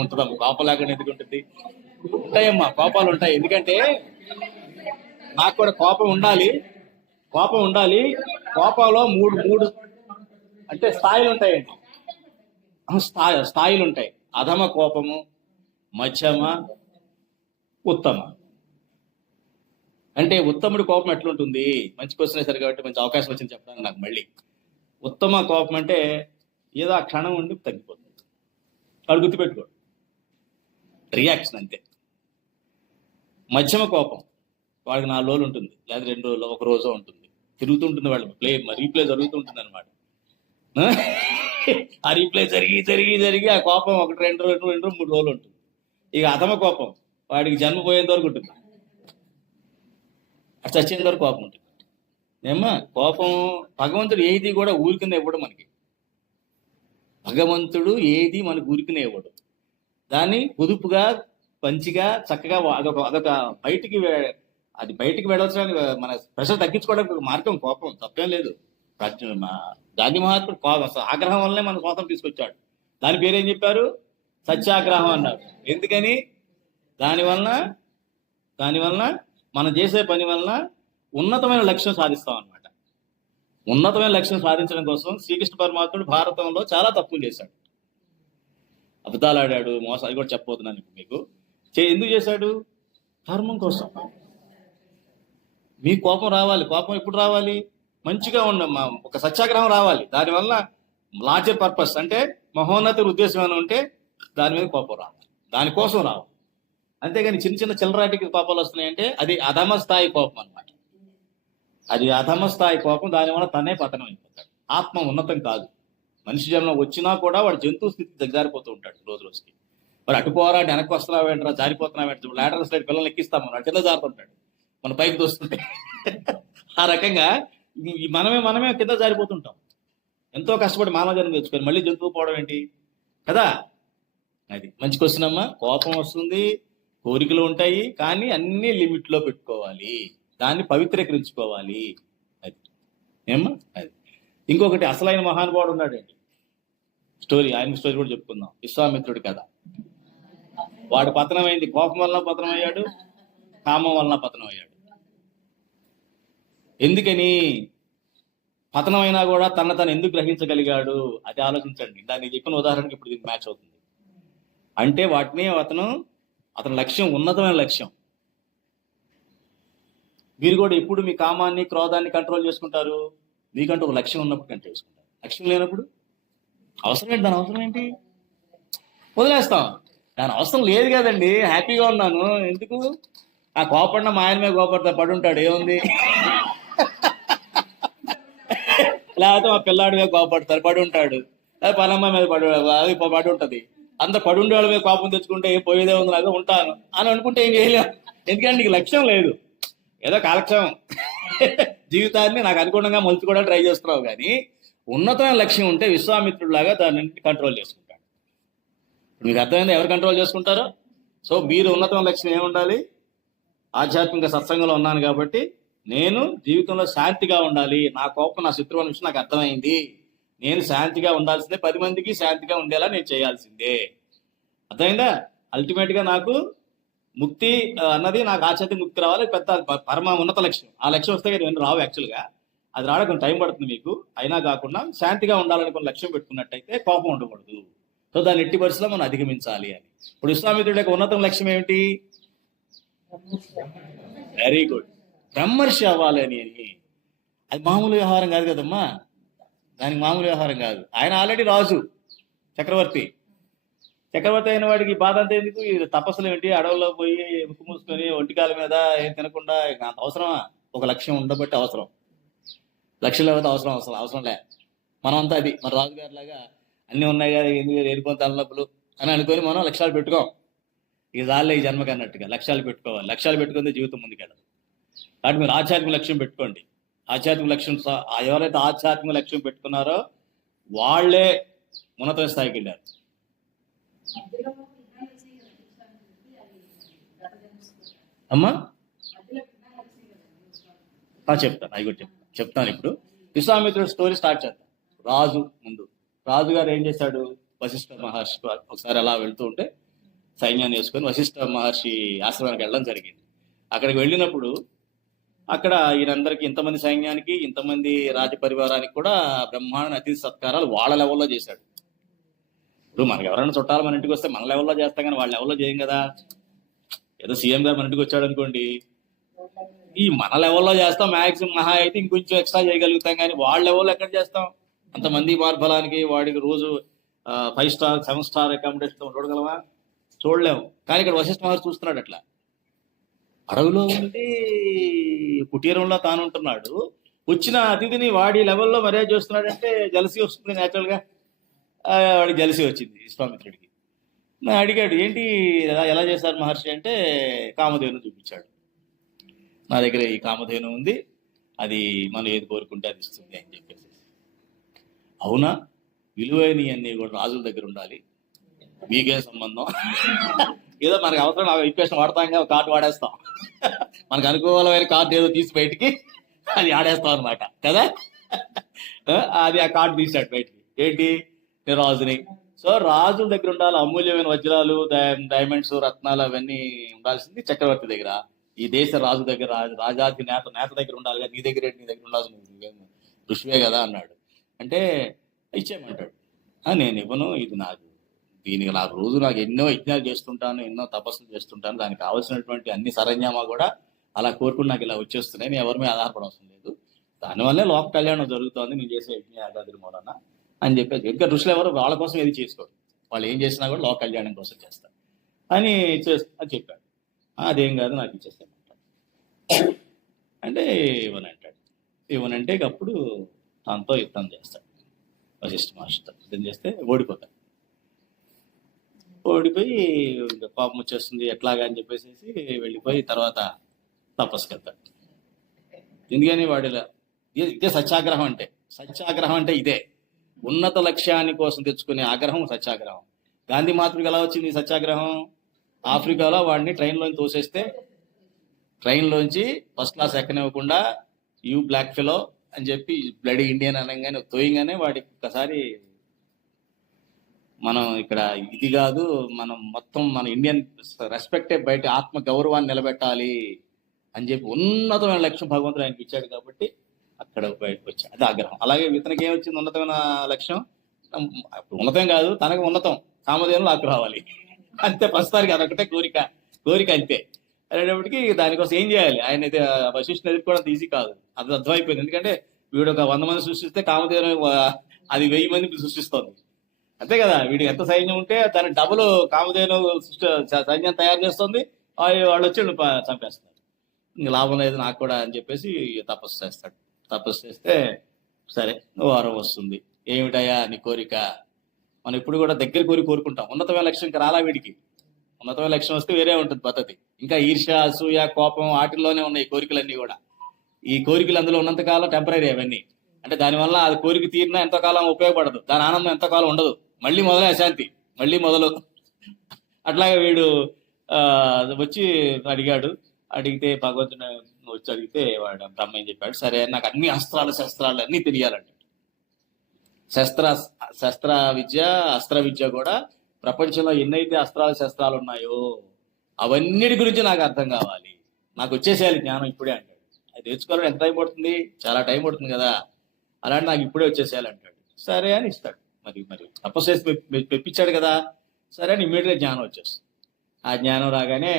ఉంటుందమ్మా, కోపం లేకుండా ఎందుకు ఉంటుంది? ఉంటాయమ్మా, కోపాలు ఉంటాయి. ఎందుకంటే నాకు కూడా కోపం ఉండాలి. కోపంలో మూడు అంటే స్థాయిలు ఉంటాయండి. స్థాయిలు ఉంటాయి. అధమ కోపము, మధ్యమ, ఉత్తమ. అంటే ఉత్తముడి కోపం ఎట్లుంటుంది? మంచి క్వశ్చన్ వేశారు కాబట్టి మంచి అవకాశం వచ్చింది చెప్పడానికి నాకు. మళ్ళీ ఉత్తమ కోపం అంటే ఏదో ఆ క్షణం ఉండి తగ్గిపోతుంది, వాడు గుర్తుపెట్టుకోడు, రియాక్షన్ అంతే. మధ్యమ కోపం వాడికి 4 రోజులు ఉంటుంది, లేదా 2 రోజులు, 1 రోజు ఉంటుంది, తిరుగుతుంటుంది, వాళ్ళు రీప్లే జరుగుతుంటుంది అనమాట. ఆ రీప్లే జరిగి ఆ కోపం 1, 2, 3 రోజులు ఉంటుంది. ఇక అధమ కోపం వాడికి జన్మ పోయేంత వరకు ఉంటుంది, అటు చచ్చేంత వరకు కోపం ఉంటుంది. ఏమ్మా కోపం భగవంతుడు ఏది కూడా ఊరికినే ఇవ్వడు మనకి. భగవంతుడు ఏది మనకు ఊరికినే ఇవ్వడు. దాన్ని పొదుపుగా, పంచిగా, చక్కగా అదొక బయటికి వెళ్ళవలసిన మన ప్రెషర్ తగ్గించుకోవడానికి ఒక మార్గం. కోపం తప్పేం లేదు. గాంధీ మహాత్ముడు ఆగ్రహం వల్లనే మన స్వాతంత్రం తీసుకొచ్చాడు. దాని పేరేం చెప్పారు? సత్యాగ్రహం అన్నారు. ఎందుకని? దానివలన మనం చేసే పని వలన ఉన్నతమైన లక్ష్యం సాధిస్తాం అన్నమాట. ఉన్నతమైన లక్ష్యం సాధించడం కోసం శ్రీకృష్ణ పరమాత్ముడు భారతంలో చాలా తప్పులు చేశాడు, అబద్ధాలు ఆడాడు, మోసం. అది కూడా చెప్పబోతున్నాను ఇప్పుడు మీకు. ఎందుకు చేశాడు? ధర్మం కోసం. మీ కోపం రావాలి. కోపం ఎప్పుడు రావాలి? మంచిగా ఒక సత్యాగ్రహం రావాలి. దానివల్ల లార్జర్ పర్పస్ అంటే మహోన్నత ఉద్దేశం ఏమైనా ఉంటే దాని మీద కోపం రావాలి, దానికోసం రావాలి. అంతేగాని చిన్న చిల్లరాటికి కోపాలు వస్తున్నాయంటే అది అధమ స్థాయి కోపం అన్నమాట. అది అధమ స్థాయి కోపం. దానివల్ల తనే పతనం అయిపోతాడు. ఆత్మ ఉన్నతం కాదు. మనిషి జన్మ వచ్చినా కూడా వాడు జంతువు స్థితి దగ్గారిపోతూ ఉంటాడు రోజు రోజుకి. మరి అటు పోరాటి వెనక్కి వస్తున్నావేంట్రా, జారిపోతున్నావేంట, లాటరల్ స్లైడ్ పిల్లల్ని ఎక్కిస్తాం, మనం కింద జారుతుంటాడు, మన పైకి దోస్తుంటే. ఆ రకంగా మనమే కింద జారిపోతుంటాం. ఎంతో కష్టపడి మానవ జన్మ తెచ్చుకొని మళ్ళీ జంతువు పోవడం ఏంటి కదా. అది మంచి క్వశ్చన్ అమ్మా. కోపం వస్తుంది, కోరికలు ఉంటాయి, కానీ అన్ని లిమిట్లో పెట్టుకోవాలి, దాన్ని పవిత్రీకరించుకోవాలి. అది ఏమ్మా. అది ఇంకొకటి అసలైన మహానుభావుడు ఉన్నాడండి. ఆయన స్టోరీ కూడా చెప్పుకుందాం. విశ్వామిత్రుడి కథ. వాడు పతనమైంది, కోపం వలన పతనం అయ్యాడు, కామం వలన పతనం అయ్యాడు. ఎందుకని పతనమైనా కూడా తను ఎందుకు గ్రహించగలిగాడు అది ఆలోచించండి. దాన్ని చెప్పిన ఉదాహరణకి ఇప్పుడు దీనికి మ్యాచ్ అవుతుంది. అంటే వాటిని అతని లక్ష్యం ఉన్నతమైన లక్ష్యం. మీరు కూడా ఎప్పుడు మీ కామాన్ని క్రోధాన్ని కంట్రోల్ చేసుకుంటారు? మీకంటూ ఒక లక్ష్యం ఉన్నప్పుడు కంట్రోల్ చేసుకుంటారు. లక్ష్యం లేనప్పుడు అవసరం ఏంటి? దాని అవసరం ఏంటి? వదిలేస్తాం. దాని అవసరం లేదు కదండి, హ్యాపీగా ఉన్నాను ఎందుకు? ఆ కోపడిన మా ఆయన మీద కోపడతా పడి ఉంటాడు, ఏముంది? లేకపోతే మా పిల్లాడి మీద కోపడతారు, పడి ఉంటాడు. లేదా పనమ్మ మీద పడి ఉంటుంది. అంత పడుండే వాళ్ళ మీద కోపం తెచ్చుకుంటే ఏం పోయేదే ఉంది, లాగా ఉంటాను అని అనుకుంటే ఏం చేయలేము. ఎందుకంటే నీకు లక్ష్యం లేదు, ఏదో కాలక్షేమం జీవితాన్ని నాకు అనుగుణంగా మలుచుకోవడానికి ట్రై చేస్తున్నావు. కానీ ఉన్నతమైన లక్ష్యం ఉంటే విశ్వామిత్రుడిలాగా దాన్ని కంట్రోల్ చేసుకుంటాడు. ఇప్పుడు మీకు అర్థమైందా ఎవరు కంట్రోల్ చేసుకుంటారో? సో మీరు ఉన్నతమైన లక్ష్యం ఏముండాలి? ఆధ్యాత్మిక సత్సంగంలో ఉన్నాను కాబట్టి నేను జీవితంలో శాంతిగా ఉండాలి. నా కోపం నా శత్రువు అనే విషయం నాకు అర్థమైంది. నేను శాంతిగా ఉండాల్సిందే, 10 మందికి శాంతిగా ఉండేలా నేను చేయాల్సిందే. అర్థమైందా? అల్టిమేట్ గా నాకు ముక్తి అన్నది, నాకు ఆధ్యాత్మిక ముక్తి రావాలి, పెద్ద పరమ ఉన్నత లక్ష్యం. ఆ లక్ష్యం వస్తే నేను రావు. యాక్చువల్గా అది రావడం కొంచెం టైం పడుతుంది మీకు. అయినా కాకుండా శాంతిగా ఉండాలని కొన్ని లక్ష్యం పెట్టుకున్నట్టయితే కోపం ఉండకూడదు. సో దాన్ని ఎట్టి పరిస్థితుల్లో మనం అధిగమించాలి అని. ఇప్పుడు విశ్వామిత్రుడి యొక్క ఉన్నత లక్ష్యం ఏమిటి? వెరీ గుడ్, బ్రహ్మర్షి అవ్వాలి అని. అది మామూలు వ్యవహారం కాదు కదమ్మా, దానికి మామూలు వ్యవహారం కాదు. ఆయన ఆల్రెడీ రాజు, చక్రవర్తి అయిన వాడికి బాధ అంతా ఎందుకు? ఈ తపస్సులు ఏంటి? అడవుల్లో పోయి ముక్కు మూసుకొని ఒంటికాల మీద ఏం తినకుండా అంత అవసరమా? ఒక లక్ష్యం ఉండబట్టి అవసరం. లక్ష్యం లేకపోతే అవసరం లే. మనం అంతా అది మన రాజుగారి లాగా అన్నీ ఉన్నాయి కదా, ఎందుకు ఏరిపోతే తలనొప్పులు అని అనుకొని మనం లక్ష్యాలు పెట్టుకోం. ఇది రాలే ఈ జన్మకి అన్నట్టుగా లక్ష్యాలు పెట్టుకోవాలి. లక్ష్యాలు పెట్టుకుంటే జీవితం ముందుకెళ్ళదు. కాబట్టి మీరు ఆధ్యాత్మిక లక్ష్యం పెట్టుకోండి. ఆధ్యాత్మిక లక్ష్యం, ఎవరైతే ఆధ్యాత్మిక లక్ష్యం పెట్టుకున్నారో వాళ్లే ఉన్నత స్థాయికి వెళ్ళారు. అమ్మా చెప్తాను, అవి కూడా చెప్తాను. ఇప్పుడు విశ్వామిత్రుడు స్టోరీ స్టార్ట్ చేద్దాం. రాజుగారు ఏం చేశాడు? వశిష్ఠ మహర్షి ఒకసారి అలా వెళ్తూ ఉంటే సైన్యాన్ని వేసుకొని వశిష్ఠ మహర్షి ఆశ్రమానికి వెళ్ళడం జరిగింది. అక్కడికి వెళ్ళినప్పుడు అక్కడ ఈయనందరికీ, ఇంతమంది సైన్యానికి, ఇంతమంది రాజ పరివారానికి కూడా బ్రహ్మాండ అతిథి సత్కారాలు వాళ్ళ లెవెల్లో చేశాడు. ఇప్పుడు మనకి ఎవరైనా చుట్టాలు మన ఇంటికి వస్తే మన లెవెల్లో చేస్తాం, కానీ వాళ్ళ లెవెల్లో చేయం కదా. ఏదో సీఎం గారు మన ఇంటికి వచ్చాడు అనుకోండి, ఈ మన లెవెల్లో చేస్తాం, మ్యాక్సిమం మహా అయితే ఇంకొంచెం ఎక్స్ట్రా చేయగలుగుతాం, కానీ వాళ్ళ లెవెల్లో ఎక్కడ చేస్తాం? అంతమంది మార్బలానికి వాడికి రోజు 5 స్టార్ 7 స్టార్ అకామిడేషన్ చూడగలమా? చూడలేము. కానీ ఇక్కడ వశిష్ఠ మహర్షి చూస్తున్నాడు. అట్లా అడవిలో ఉండి కుటీరంలో తాను ఉంటున్నాడు. వచ్చిన అతిథిని వాడి లెవెల్లో మర్యాద చేస్తున్నాడంటే జలసి వస్తుంది న్యాచురల్గా. వాడికి జలసి వచ్చింది విశ్వామిత్రుడికి. అడిగాడు, ఏంటి ఎలా చేశారు మహర్షి అంటే కామధేను చూపించాడు. నా దగ్గర ఈ కామధేను ఉంది, అది మనం ఏది కోరుకుంటే అది ఇస్తుంది అని చెప్పేసి. అవునా? విలువైన అన్నీ కూడా రాజుల దగ్గర ఉండాలి, మీకేం సంబంధం? ఏదో మనకు అవసరం ఈక్వేషన్ వాడతాం కదా, కార్డు వాడేస్తాం. మనకు అనుకూలమైన కార్డు ఏదో తీసి బయటికి అది ఆడేస్తాం అనమాట కదా. అది ఆ కార్డు తీసాడు బయటికి. ఏంటి? నేను రాజుని. సో రాజుల దగ్గర ఉండాలి అమూల్యమైన వజ్రాలు, డైమండ్స్, రత్నాలు అవన్నీ ఉండాల్సింది చక్రవర్తి దగ్గర. ఈ దేశ రాజు దగ్గర, రాజాది నేత దగ్గర ఉండాలి కదా. నీ దగ్గర ఉండాల్సింది ఋషివే కదా అన్నాడు. అంటే ఇచ్చేయమంటాడు. నేను ఇవ్వను, ఇది నాకు, దీనికి నాకు రోజు నాకు ఎన్నో యజ్ఞాలు చేస్తుంటాను, ఎన్నో తపస్సులు చేస్తుంటాను, దానికి కావాల్సినటువంటి అన్ని సరంజామా కూడా అలా కోరుకుని నాకు ఇలా వచ్చేస్తున్నాయి, నేను ఎవరి మీద ఆధారపడవలసిన లేదు, దానివల్లే లోక కళ్యాణం జరుగుతుంది నేను చేసే యజ్ఞ యాగాదుల మూలన అని చెప్పేసి. ఇంకా ఋషులు ఎవరు వాళ్ళ కోసం ఏది చేసుకోరు, వాళ్ళు ఏం చేసినా కూడా లోక కళ్యాణం కోసం చేస్తారు అని చెప్పాడు. అదేం కాదు, నాకు ఇచ్చేస్తామంటాడు. అంటే ఇవ్వనంటే అప్పుడు తనతో యుద్ధం చేస్తాడు. వశిష్ఠ మహర్షితో యుద్ధం చేస్తే ఓడిపోతాడు. ఓడిపోయి కోపం వచ్చేస్తుంది ఎట్లాగా అని చెప్పేసి వెళ్ళిపోయి తర్వాత తపస్సుకి వెళ్తాడు. ఎందుకని వాడిలా ఇదే సత్యాగ్రహం అంటే. సత్యాగ్రహం అంటే ఇదే, ఉన్నత లక్ష్యాన్ని కోసం తెచ్చుకునే ఆగ్రహం సత్యాగ్రహం. గాంధీ మహాత్ముడికి ఎలా వచ్చింది ఈ సత్యాగ్రహం? ఆఫ్రికాలో వాడిని ట్రైన్లోంచి తోసేస్తే, ట్రైన్లోంచి ఫస్ట్ క్లాస్ ఎక్కనివ్వకుండా యూ బ్లాక్ ఫెలో అని చెప్పి బ్లడీ ఇండియన్ అనగానే తోయంగానే వాడికి ఒకసారి మనం ఇక్కడ ఇది కాదు, మనం మొత్తం మన ఇండియన్ రెస్పెక్టే బయట ఆత్మ గౌరవాన్ని నిలబెట్టాలి అని చెప్పి ఉన్నతమైన లక్ష్యం భగవంతుడు ఆయనకి ఇచ్చాడు కాబట్టి అక్కడ బయటకు వచ్చాడు. అది ఆగ్రహం. అలాగే ఇతనికి ఏమొచ్చింది ఉన్నతమైన లక్ష్యం? ఉన్నతం కాదు, తనకు ఉన్నతం కామధేనులు లాక్కు రావాలి అంతే. ప్రస్తుతానికి అదొకటే కోరిక అంతే. అనేటప్పటికి దానికోసం ఏం చేయాలి? ఆయన అయితే వశిష్ఠుని ఎదుర్కోవడం ఈజీ కాదు, అది అర్థమైపోయింది. ఎందుకంటే వీడు ఒక 100 మంది సృష్టిస్తే కామధేను అది 1000 మంది సృష్టిస్తోంది, అంతే కదా. వీడికి ఎంత సైన్యం ఉంటే దాని డబుల్ కామధేను సైన్యం తయారు చేస్తుంది, వాళ్ళు వచ్చి చంపేస్తారు. ఇంక లాభం లేదు నాకు కూడా అని చెప్పేసి తపస్సు చేస్తాడు. తపస్సు చేస్తే సరే వారం వస్తుంది. ఏమిటయ్యా నీ కోరిక? మనం ఇప్పుడు కూడా దగ్గర కోరుకుంటాం. ఉన్నతమైన లక్ష్యం ఇంకా రాలా వీడికి. ఉన్నతమైన లక్ష్యం వస్తే వేరే ఉంటుంది పద్ధతి. ఇంకా ఈర్ష్య, అసూయ, కోపం వాటిల్లోనే ఉన్నాయి ఈ కోరికలన్నీ కూడా. ఈ కోరికలు అందులో ఉన్నంతకాలం టెంపరీ అవన్నీ. అంటే దానివల్ల అది కోరిక తీరినా ఎంతకాలం ఉపయోగపడదు, దాని ఆనందం ఎంతకాలం ఉండదు. మళ్ళీ మొదలే అశాంతి, మళ్ళీ మొదలు. అట్లాగే వీడు వచ్చి అడిగాడు. అడిగితే భగవంతుని వచ్చి అడిగితే వాడు బ్రహ్మ ఏం చెప్పాడు? సరే నాకు అన్ని శస్త్రాలు అన్ని తెలియాలంటే. శస్త్ర విద్య, అస్త్ర విద్య కూడా ప్రపంచంలో ఎన్నైతే శస్త్రాలు ఉన్నాయో అవన్నిటి గురించి నాకు అర్థం కావాలి, నాకు వచ్చేసేయాలి జ్ఞానం ఇప్పుడే అంటాడు. అది తెచ్చుకోవాలని ఎంత టైం పడుతుంది? చాలా టైం పడుతుంది కదా. అలాంటి నాకు ఇప్పుడే వచ్చేసేయాలి అంటాడు. సరే అని ఇస్తాడు. మరి తపస్సు చేసి పెప్పించాడు కదా, సరే అని ఇమ్మీడియట్గా జ్ఞానం వచ్చేస్తుంది. ఆ జ్ఞానం రాగానే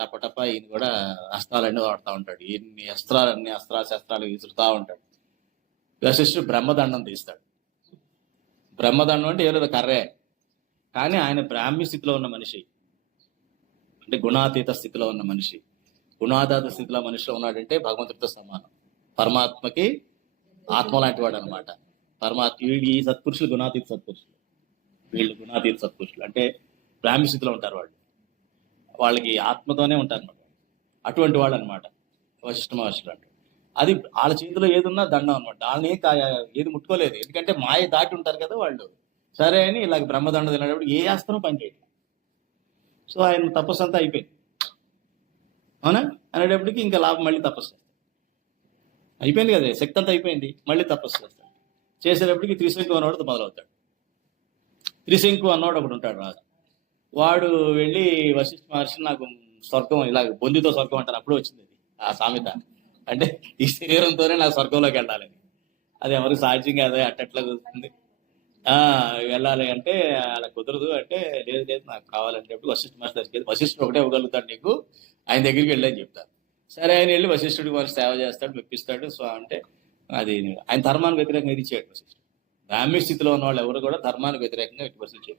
టప ఈయన కూడా అస్త్రాలన్నీ వాడుతూ ఉంటాడు. ఎన్ని శస్త్రాలు విసురుతూ ఉంటాడు. వశిష్ఠుడు బ్రహ్మదండం తీస్తాడు. బ్రహ్మదండం అంటే ఏదో కర్రే, కానీ ఆయన బ్రాహ్మీ స్థితిలో ఉన్న మనిషి, అంటే గుణాతీత స్థితిలో ఉన్న మనిషి. గుణాతీత స్థితిలో మనిషిలో ఉన్నాడంటే భగవంతుడితో సమానం. పరమాత్మకి ఆత్మ లాంటి వాడు అనమాట. ఈ సత్పురుషులు గుణాతీత సత్పురుషులు, వీళ్ళు గుణాతీత సత్పురుషులు. అంటే బ్రాహ్మీ స్థితిలో ఉంటారు వాళ్ళు, వాళ్ళకి ఆత్మతోనే ఉంటారు అనమాట. అటువంటి వాళ్ళు అనమాట వశిష్ఠ మహర్షులు అంటే. అది వాళ్ళ చేతిలో ఏది ఉన్నా దండం అనమాట. వాళ్ళని ఏది ముట్టుకోలేదు, ఎందుకంటే మాయ దాటి ఉంటారు కదా వాళ్ళు. సరే అని ఇలాగ బ్రహ్మదండ తినేటప్పుడు ఏ అస్త్రం పనిచేయదు. సో ఆయన తపస్సు అంతా అయిపోయింది, అవునా? అనేటప్పటికి ఇంకా లాభం, మళ్ళీ తపస్సు అయిపోయింది కదా, శక్తి అంతా అయిపోయింది. మళ్ళీ తపస్సు చేస్తాడు. చేసేటప్పటికి త్రిశంకు అన్నవాడు మొదలవుతాడు. త్రిశంకు అన్నవాడు ఒకడు ఉంటాడు రాజు. వాడు వెళ్ళి వశిష్ఠ మహర్షి నాకు స్వర్గం ఇలాగ బొందితో స్వర్గం అంటారు, అప్పుడు వచ్చింది అది ఆ సామెత. అంటే ఈ శరీరంతోనే నాకు స్వర్గంలోకి వెళ్ళాలని. అది ఎవరికి సాధ్యం కాదు, అట్టట్లా కుదురుతుంది. వెళ్ళాలి అంటే అలా కుదరదు అంటే, లేదు నాకు కావాలంటే వశిష్ఠ మహర్షి దగ్గరికి వశిష్ఠుడు ఒకటే ఇవ్వగలుగుతాడు నీకు, ఆయన దగ్గరికి వెళ్ళి అని చెప్తారు. సరే ఆయన వెళ్ళి వశిష్ఠుడికి వారు సేవ చేస్తాడు, మెప్పిస్తాడు. సో అంటే అది ఆయన ధర్మానికి వ్యతిరేకంగా ఇది చేయడు వశిష్ఠుడు. బ్రాహ్మీ స్థితిలో ఉన్న వాళ్ళు ఎవరు కూడా ధర్మానికి వ్యతిరేకంగా ఎట్టి పరిస్థితులు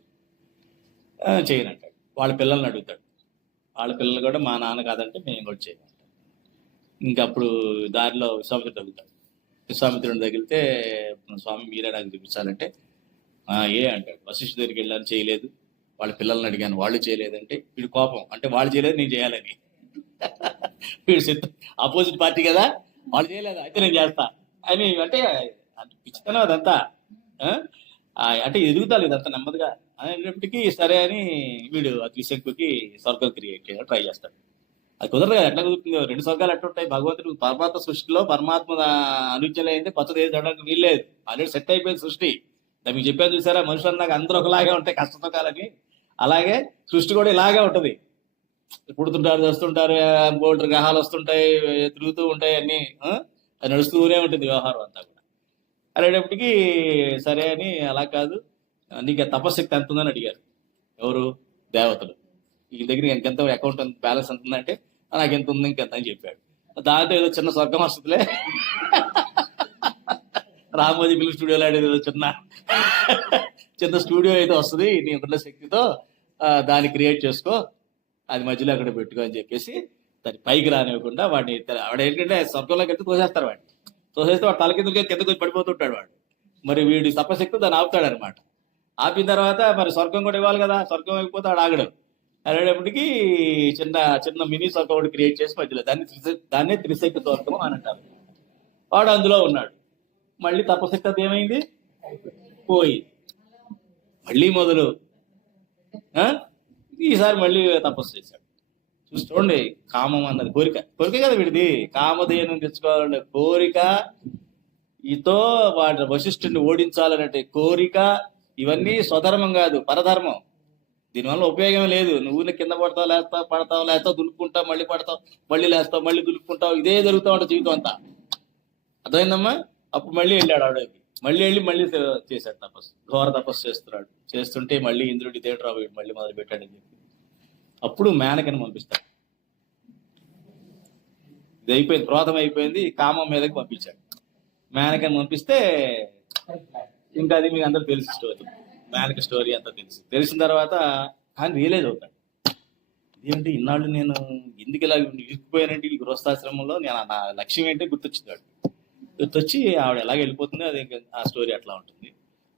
చేయనంటాడు. వాళ్ళ పిల్లల్ని అడుగుతాడు. వాళ్ళ పిల్లలు కూడా మా నాన్న కాదంటే మేము కూడా చేయమంటాడు. ఇంకప్పుడు దారిలో విశ్వామిత్రుడు తగ్గుతాడు. విశ్వామిత్రుడిని తగిలితే స్వామి మీరే నాకు చూపించాలంటే అంటాడు. వశిష్ఠుడి దగ్గరికి వెళ్ళాను, చేయలేదు. వాళ్ళ పిల్లల్ని అడిగాను, వాళ్ళు చేయలేదంటే వీడు కోపం, అంటే వాళ్ళు చేయలేదు నేను చేయాలని. వీడు ఆపోజిట్ పార్టీ కదా, వాళ్ళు చేయలేదు అయితే నేను చేస్తా అని. అంటే పిచ్చితనం అదంతా. అంటే ఎదుగుతారు ఇదంతా నెమ్మదిగా అనేటప్పటికీ సరే అని వీడు ఆ త్రిశంకుకి స్వర్గం క్రియేట్ చేయడం ట్రై చేస్తాడు. అది కుదరదు కదా, ఎట్లా కుదురుతుంది? 2 స్వర్గాలు ఎట్లా ఉంటాయి? భగవంతుడు పరమాత్మ సృష్టిలో పరమాత్మ అనుజ్ఞలైంది కొత్తది ఏది చూడడానికి వీల్లేదు. ఆల్రెడీ సెట్ అయిపోయింది సృష్టి. మీకు చెప్పాను చూసారా, మనుషులు నాకు అందరూ ఒకలాగే ఉంటాయి కష్ట సుఖాలని. అలాగే సృష్టి కూడా ఇలాగే ఉంటది. పుడుతుంటారు, వస్తుంటారు, బోల్డ్ గ్రహాలు వస్తుంటాయి, తిరుగుతూ ఉంటాయి, అన్ని అది నడుస్తూనే ఉంటుంది వ్యవహారం అంతా కూడా. అనేటప్పటికీ సరే అని, అలా కాదు నీకు తపశక్తి ఎంత ఉందని అడిగారు. ఎవరు? దేవతలు. ఈ దగ్గర ఇంకెంత అకౌంట్ బ్యాలెన్స్ ఎంత ఉందంటే నాకు ఎంత ఉంది ఇంకెంత అని చెప్పాడు. దాంతో ఏదో చిన్న స్వర్గం వస్తుందిలే, రామోజీ ఫిల్మ్ స్టూడియోలో ఆడేది ఏదో చిన్న స్టూడియో అయితే వస్తుంది, నీకున్న శక్తితో దాన్ని క్రియేట్ చేసుకో, అది మధ్యలో అక్కడ పెట్టుకో అని చెప్పేసి దాన్ని పైకి రానివ్వకుండా వాడిని వాడు ఏంటంటే స్వర్గంలోకి వెళ్తే తోసేస్తారు. వాడిని తోసేస్తే వాడు తలకిందులుగా కిందకు పడిపోతుంటాడు వాడు. మరి వీడి తపశక్తి దాన్ని ఆపుతాడు అనమాట. ఆపిన తర్వాత మరి స్వర్గం కూడా ఇవ్వాలి కదా, స్వర్గం అయిపోతే వాడు ఆగడు. అనేటప్పటికీ చిన్న చిన్న మినీ స్వర్గం ఒకటి క్రియేట్ చేసి మధ్యలో దాన్నే త్రిశక్తి స్వర్గం అని అంటారు. వాడు అందులో ఉన్నాడు. మళ్ళీ తపశక్తి ఏమైంది? పోయి మళ్ళీ మొదలు. ఈసారి మళ్ళీ తపస్సు చేశాడు. చూడండి, కామం అన్నది కోరిక కదా వీడిది. కామధేను తెచ్చుకోవాలనే కోరిక, ఈతో వాడి వశిష్ఠుడిని ఓడించాలనే కోరిక, ఇవన్నీ స్వధర్మం కాదు, పరధర్మం. దీనివల్ల ఉపయోగం లేదు. నువ్వు కింద పడతావు, లేస్తావు, దులుపుకుంటావు, మళ్ళీ పడతావు, మళ్ళీ లేస్తావు, మళ్ళీ దులుపుకుంటావు, ఇదే జరుగుతూ ఉంటుంది జీవితం అంతా. అర్థమైందమ్మా? అప్పుడు మళ్ళీ వెళ్ళాడు ఆవిడకి, మళ్ళీ చేశాడు తపస్సు, ఘోర తపస్సు చేస్తున్నాడు. చేస్తుంటే మళ్ళీ ఇంద్రుడి థియేటర్ వీడు మళ్ళీ మొదలు పెట్టాడని చెప్పి అప్పుడు మేనకని పంపిస్తాడు. ఇది అయిపోయింది, క్రోధం అయిపోయింది, కామం మీదకి పంపించాడు. మేనకని పంపిస్తే ఇంకా అది మీకు అందరూ తెలుసు స్టోరీ, మేనక స్టోరీ అంతా తెలిసిన తర్వాత ఆయన రియలైజ్ అవుతాడు, ఇదేంటి ఇన్నాళ్ళు నేను ఎందుకు ఇలా ఇరుక్కుపోయానంటే ఈ గృహస్థాశ్రమంలో, నేను నా లక్ష్యం ఏంటి గుర్తొచ్చి ఆవిడ ఎలాగ వెళ్ళిపోతుంది, అది ఆ స్టోరీ అట్లా ఉంటుంది.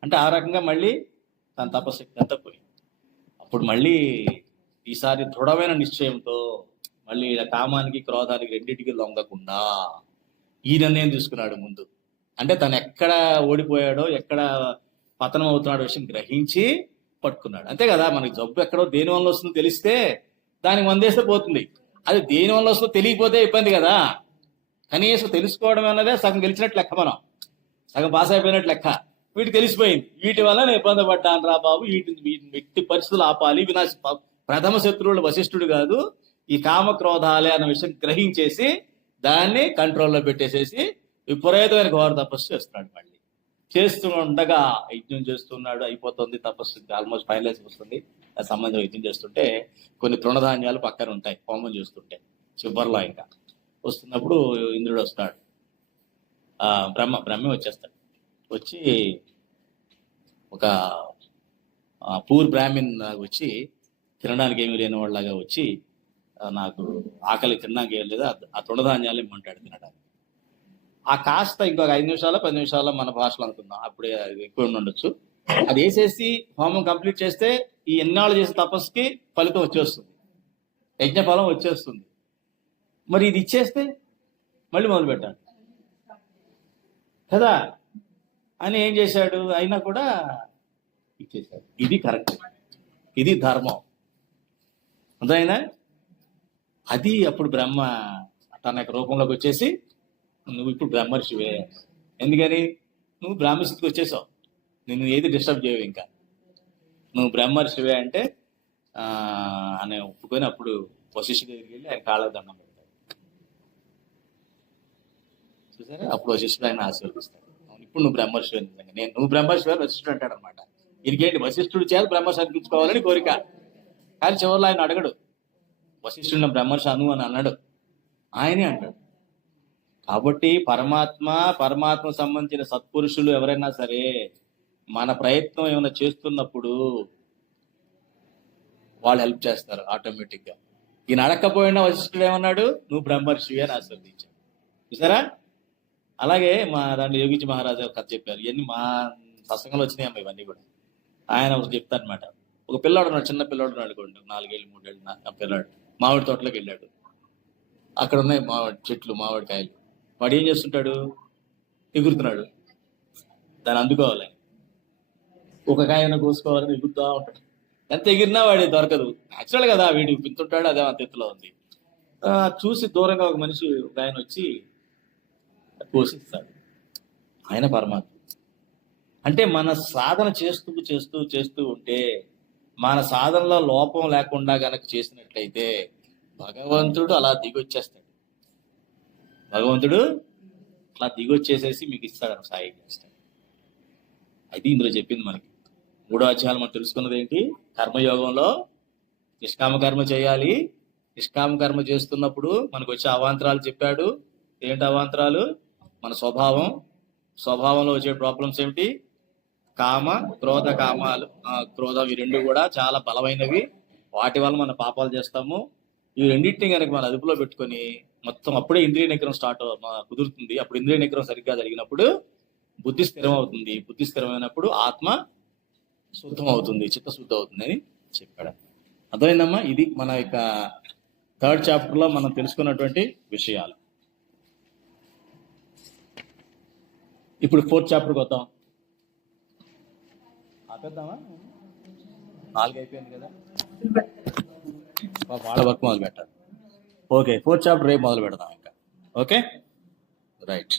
అంటే ఆ రకంగా మళ్ళీ తన తపశక్తి అంతా పోయింది. అప్పుడు మళ్ళీ ఈసారి దృఢమైన నిశ్చయంతో మళ్ళీ కామానికి క్రోధానికి రెండింటికి లొంగకుండా ఈ నిర్ణయం తీసుకున్నాడు ముందు. అంటే తను ఎక్కడ ఓడిపోయాడో, ఎక్కడ పతనం అవుతున్నాడో విషయం గ్రహించి పట్టుకున్నాడు. అంతే కదా, మనకి జబ్బు ఎక్కడో దేని వల్ల వస్తుందో తెలిస్తే దానికి మందేస్తే పోతుంది. అది దేని వల్ల వస్తుందో తెలియకపోతే ఇబ్బంది కదా. కనీసం తెలుసుకోవడం అన్నదే సగం గెలిచినట్టు లెక్క, మనం సగం పాస్ అయిపోయినట్టు లెక్క. వీటికి తెలిసిపోయింది, వీటి వల్ల నేను ఇబ్బంది పడ్డాను రా బాబు, వీటిని వ్యక్తి పరిస్థితులు ఆపాలి, ప్రథమ శత్రువులు వశిష్ఠుడు కాదు, ఈ కామక్రోధాలే అన్న విషయం గ్రహించేసి దాన్ని కంట్రోల్లో పెట్టేసేసి విపరీతమైన ఘోర తపస్సు చేస్తున్నాడు. మళ్ళీ చేస్తూ ఉండగా యజ్ఞం చేస్తున్నాడు, అయిపోతుంది తపస్సు, ఆల్మోస్ట్ ఫైనలైజ్ వస్తుంది. ఆ సంబంధం యజ్ఞం చేస్తుంటే కొన్ని తృణధాన్యాలు పక్కన ఉంటాయి, హోమం చేస్తుంటే చివరిలో ఇంకా వస్తున్నప్పుడు ఇంద్రుడు వస్తాడు, బ్రహ్మ వచ్చేస్తాడు. వచ్చి ఒక పూర్ బ్రాహ్మణ్ వచ్చి తినడానికి ఏమీ లేని వాళ్ళలాగా వచ్చి, నాకు ఆకలి తినడానికి ఏం లేదా, ఆ తృణధాన్యాలు ఇమ్మంటాడు తినడానికి. ఆ కాస్త ఇంకొక 5 నిమిషాలు 10 నిమిషాల్లో మన భాషలో అనుకుందాం, అప్పుడే ఎక్కువ ఉండొచ్చు. అది వేసేసి హోమం కంప్లీట్ చేస్తే ఈ ఎన్నాళ్ళు చేసే తపస్సుకి ఫలితం వచ్చేస్తుంది, యజ్ఞఫలం వచ్చేస్తుంది. మరి ఇది ఇచ్చేస్తే మళ్ళీ మొదలు పెట్టాడు కదా అని ఏం చేశాడు, అయినా కూడా ఇచ్చేశాడు. ఇది కరెక్ట్, ఇది ధర్మం. అదైనా అది అప్పుడు బ్రహ్మ తన యొక్క రూపంలోకి వచ్చేసి, నువ్వు ఇప్పుడు బ్రహ్మర్షివే, ఎందుకని నువ్వు బ్రాహ్మస్థితికి వచ్చేసావు, నిన్ను ఏది డిస్టర్బ్ చేయవు, ఇంకా నువ్వు బ్రహ్మర్షివే అంటే అని ఒప్పుకొని అప్పుడు వశిష్ఠుడి దగ్గరికి వెళ్ళి ఆయన కాళ్ళ దండం పెడతాడు. చూసారా, అప్పుడు వశిష్ఠుడు ఆయన ఆశీర్వదిస్తాడు, ఇప్పుడు నువ్వు బ్రహ్మర్షివే, నిజంగా నువ్వు బ్రహ్మర్షివే వశిష్ఠుడు అంటాడు అనమాట. ఇదికేంటి వశిష్ఠుడు చేత బ్రహ్మర్షి అనిపించుకోవాలని కోరిక, కానీ చివరిలో ఆయన అడగడు, వశిష్ఠుడిని బ్రహ్మర్షి అను అని అన్నాడు, ఆయనే అంటాడు. కాబట్టి పరమాత్మ సంబంధించిన సత్పురుషులు ఎవరైనా సరే మన ప్రయత్నం ఏమైనా చేస్తున్నప్పుడు వాళ్ళు హెల్ప్ చేస్తారు ఆటోమేటిక్ గా. ఈయన అడగకపోయినా వశిష్ఠుడు ఏమన్నాడు, నువ్వు బ్రహ్మర్షివి అని ఆశీర్వదించాడు. చూసారా, అలాగే మా దాంట్లో యోగిజీ మహారాజా కథ చెప్పారు, ఇవన్నీ మా సత్సంగంలో వచ్చినాయమ్మా ఇవన్నీ కూడా. ఆయన చెప్తారనమాట, ఒక పిల్లాడు ఉన్నాడు, చిన్న పిల్లాడు ఉన్నాడు అనుకోండి, 4 ఏళ్ళు 3 ఏళ్ళు ఆ పిల్లాడు మామిడి తోటలోకి వెళ్ళాడు. అక్కడ ఉన్నాయి మామిడి చెట్లు, మామిడి కాయలు. వాడు ఏం చేస్తుంటాడు, ఎగురుతున్నాడు, దాన్ని అందుకోవాలి, ఒక కాయన కోసుకోవాలని ఎగురుతా ఉంటాడు. ఎంత ఎగిరినా వాడి దొరకదు, న్యాచురల్ కదా, వీడు పింతుంటాడు, అదే అంత ఎత్తులో ఉంది. చూసి దూరంగా ఒక మనిషి, ఒక ఆయన వచ్చి పోషిస్తాడు, ఆయన పరమాత్మ. అంటే మన సాధన చేస్తూ ఉంటే, మన సాధనలో లోపం లేకుండా గనక చేసినట్లయితే భగవంతుడు అలా దిగొచ్చేస్తాడు. భగవంతుడు అలా దిగొచ్చేసేసి మీకు ఇస్తాడు, సాయం చేస్తాడు. అది ఇందులో చెప్పింది మనకి 3వ అధ్యాయం. మనం తెలుసుకున్నది ఏంటి, కర్మయోగంలో నిష్కామ కర్మ చేయాలి. నిష్కామ కర్మ చేస్తున్నప్పుడు మనకు వచ్చే అవాంతరాలు చెప్పాడు. ఏంటి అవాంతరాలు, మన స్వభావంలో వచ్చే ప్రాబ్లమ్స్ ఏమిటి, కామ క్రోధ కామాలు, క్రోధం, ఈ రెండు కూడా చాలా బలమైనవి. వాటి వల్ల మన పాపాలు చేస్తాము. ఈ రెండింటిని కనుక మన అదుపులో పెట్టుకొని మొత్తం అప్పుడే ఇంద్రియ నిగ్రహం కుదురుతుంది. అప్పుడు ఇంద్రియ నిగ్రహం సరిగ్గా జరిగినప్పుడు బుద్ధి స్థిరం అవుతుంది. బుద్ధి స్థిరమైనప్పుడు ఆత్మ శుద్ధం అవుతుంది, చిత్తశుద్ధి అవుతుంది అని చెప్పాడు. అర్థమైందమ్మా? ఇది మన యొక్క 3rd చాప్టర్లో మనం తెలుసుకున్నటువంటి విషయాలు. ఇప్పుడు 4th చాప్టర్కి వద్దాం. ఆపేద్దామా? 4 అయిపోయింది కదా, వాళ్ళ వర్క్ మొదలు పెట్టాలి. ఓకే, 4th చాప్టర్ రేపు మొదలు పెడదాం ఇంకా. Okay, right.